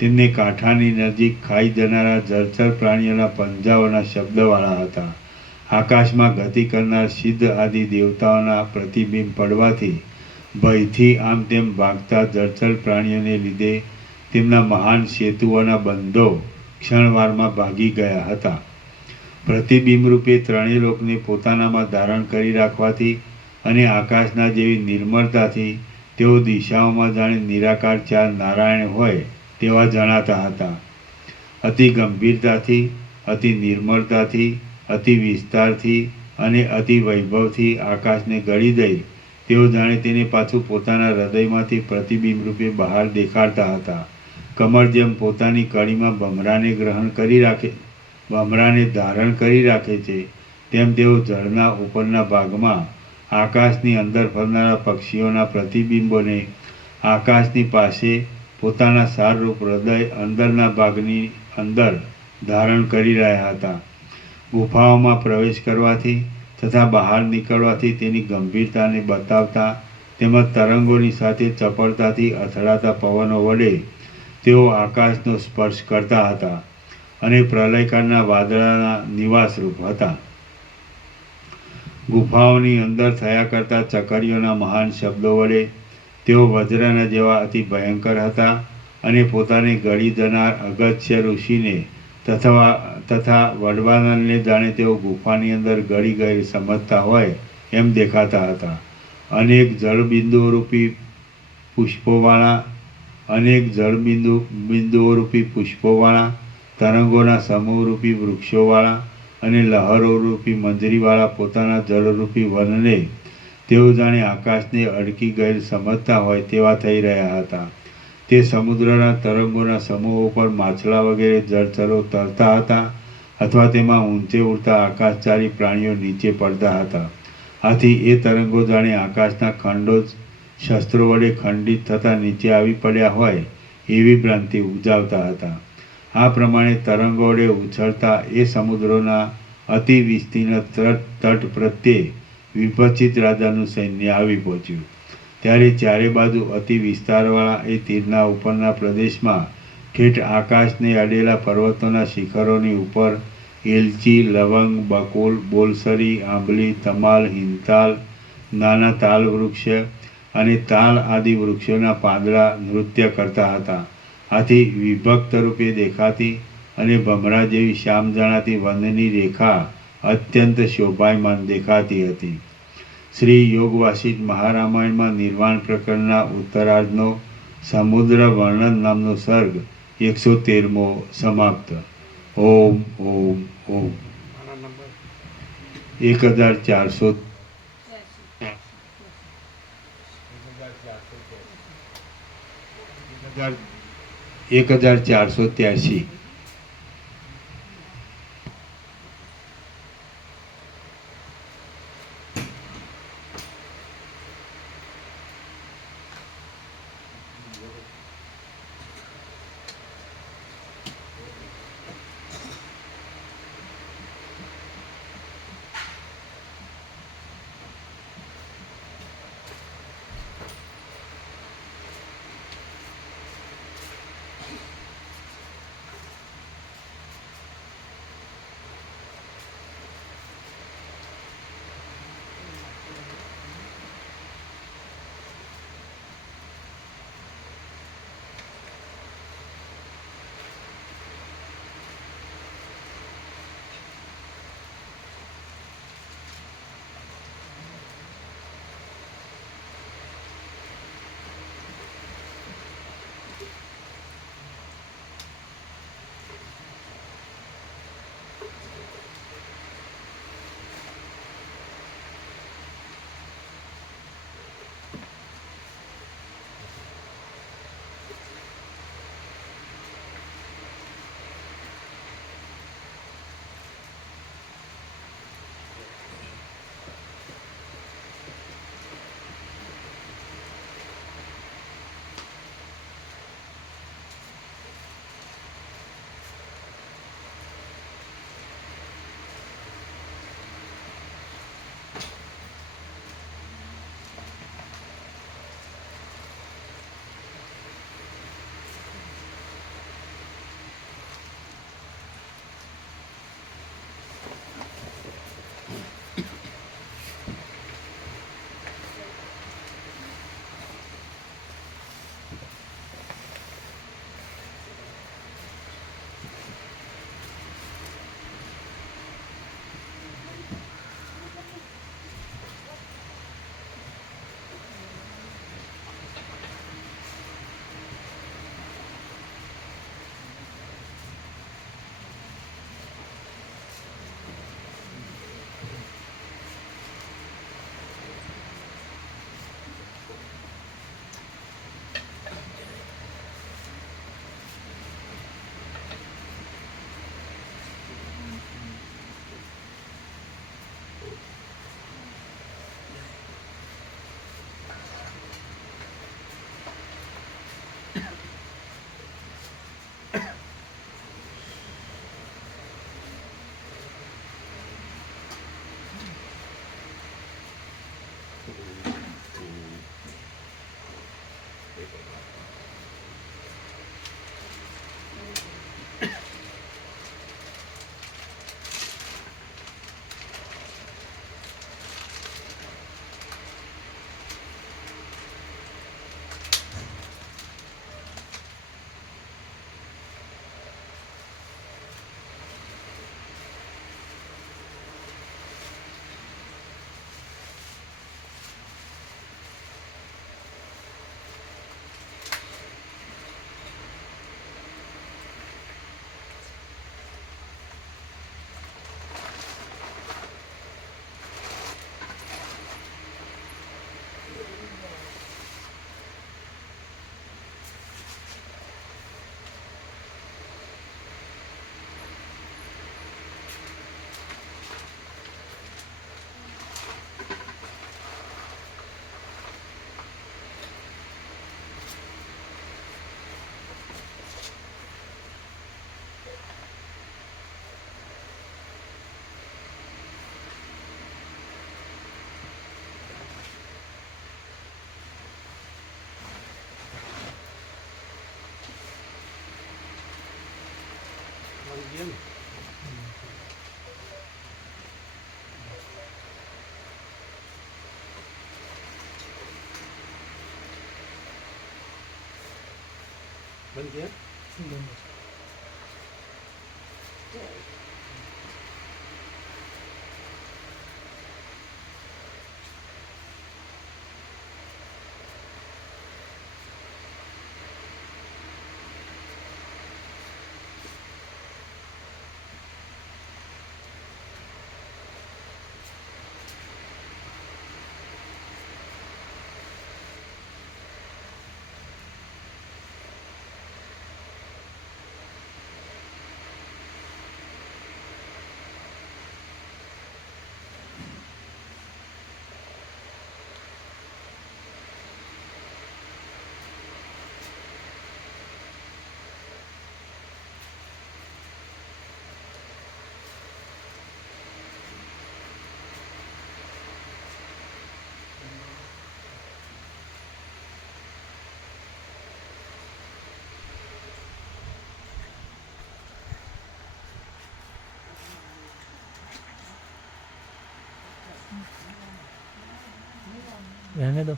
તેમને કાંઠાની નજીક ખાઈ જનારા જળચર પ્રાણીઓના પંજાઓના શબ્દવાળા હતા. આકાશમાં ગતિ કરનાર સિદ્ધ આદિ દેવતાઓના પ્રતિબિંબ પડવાથી ભયથી આમ તેમ ભાગતા જળચર પ્રાણીઓને લીધે તેમના મહાન સેતુઓના બંધો ક્ષણવારમાં ભાગી ગયા હતા. પ્રતિબિંબરૂપે ત્રણેય લોકને પોતાનામાં ધારણ કરી રાખવાથી અને આકાશના જેવી નિર્મળતાથી તેઓ દિશાઓમાં જાણે નિરાકાર ચાર નારાયણ હોય તેવા જણાતા હતા. અતિ ગંભીરતાથી, અતિ નિર્મળતાથી, અતિ વિસ્તારથી અને અતિ વૈભવથી આકાશને ગળી દઈ તેઓ જાણે તેને પાછું પોતાના હૃદયમાંથી પ્રતિબિંબરૂપે બહાર દેખાડતા હતા. કમળ જેમ પોતાની કળીમાં ભમરાને ધારણ કરી રાખે છે તેમ તેઓ જળના ઉપરના ભાગમાં આકાશની અંદર ફરનારા પક્ષીઓના પ્રતિબિંબોને આકાશની પાસે પોતાના સારરૂપ હૃદય અંદરના ભાગની અંદર ધારણ કરી રહ્યા હતા. ગુફાઓમાં પ્રવેશ કરવાથી તથા બહાર નીકળવાથી તેની ગંભીરતાને બતાવતા તેમજ તરંગોની સાથે ચપળતાથી અથડાતા પવનો વડે તેઓ આકાશનો સ્પર્શ કરતા હતા અને પ્રલયકાળના વાદળાના નિવાસરૂપ હતા. ગુફાઓની અંદર થયા કરતા ચકરીઓના મહાન શબ્દો વડે તેઓ વજ્રના જેવા અતિ ભયંકર હતા અને પોતાને ગળી જનાર અગસ્ત્ય ઋષિને તથા વડવાનલને જાણે તેઓ ગુફાની અંદર ગળી ગયેલ સમજતા હોય એમ દેખાતા હતા. અનેક જળબિંદુઓરૂપી પુષ્પોવાળા તરંગોના સમૂહરૂપી વૃક્ષોવાળા અને લહરોરૂપી મંજરીવાળા પોતાના જળરૂપી વનને તેઓ જાણે આકાશને અડકી ગયેલ સમજતા હોય તેવા થઈ રહ્યા હતા. તે સમુદ્રના તરંગોના સમૂહો પર માછલા વગેરે જળચરો તરતા હતા અથવા તેમાં ઊંચે ઉડતા આકાશચારી પ્રાણીઓ નીચે પડતા હતા. આથી એ તરંગો જાણે આકાશના ખંડો જ શસ્ત્રો વડે ખંડિત થતાં નીચે આવી પડ્યા હોય એવી ભ્રાંતિ ઉપજાવતા હતા. આ પ્રમાણે તરંગો વડે ઉછળતા એ સમુદ્રોના અતિ વિસ્તીર્ણ તટ પ્રત્યે વિભજિત રાજાનું સૈન્ય આવી પહોંચ્યું. ત્યારે ચારે બાજુ અતિ વિસ્તારવાળા એ તીરના ઉપરના પ્રદેશમાં ઠેઠ આકાશને અડેલા પર્વતોના શિખરોની ઉપર એલચી, લવંગ, બકુલ, બોલસરી, આંબલી, તમાલ, હિંતાલ, નાના તાલ વૃક્ષ અને તાલ આદિ વૃક્ષોના પાંદડા નૃત્ય કરતા હતા. આથી વિભક્ત રૂપે દેખાતી અને ભમરા જેવી શ્યામ જણાતી વનની રેખા અત્યંત શોભાયમાન દેખાતી હતી. શ્રી યોગ વાસિષ્ઠ મહારામાયણમાં નિર્વાણ પ્રકરણના ઉત્તરાર્ધનો સમુદ્ર વર્ણન નામનો સર્ગ 113મો સમાપ્ત. ઓમ ઓમ ઓમ. 1400 1483. रहने दो.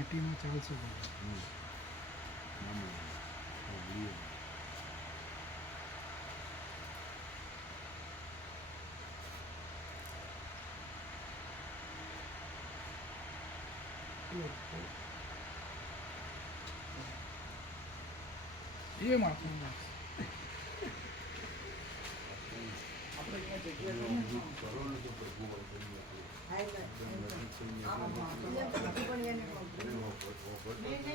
માટીમાં ચાલશે એ માપમાં આપણે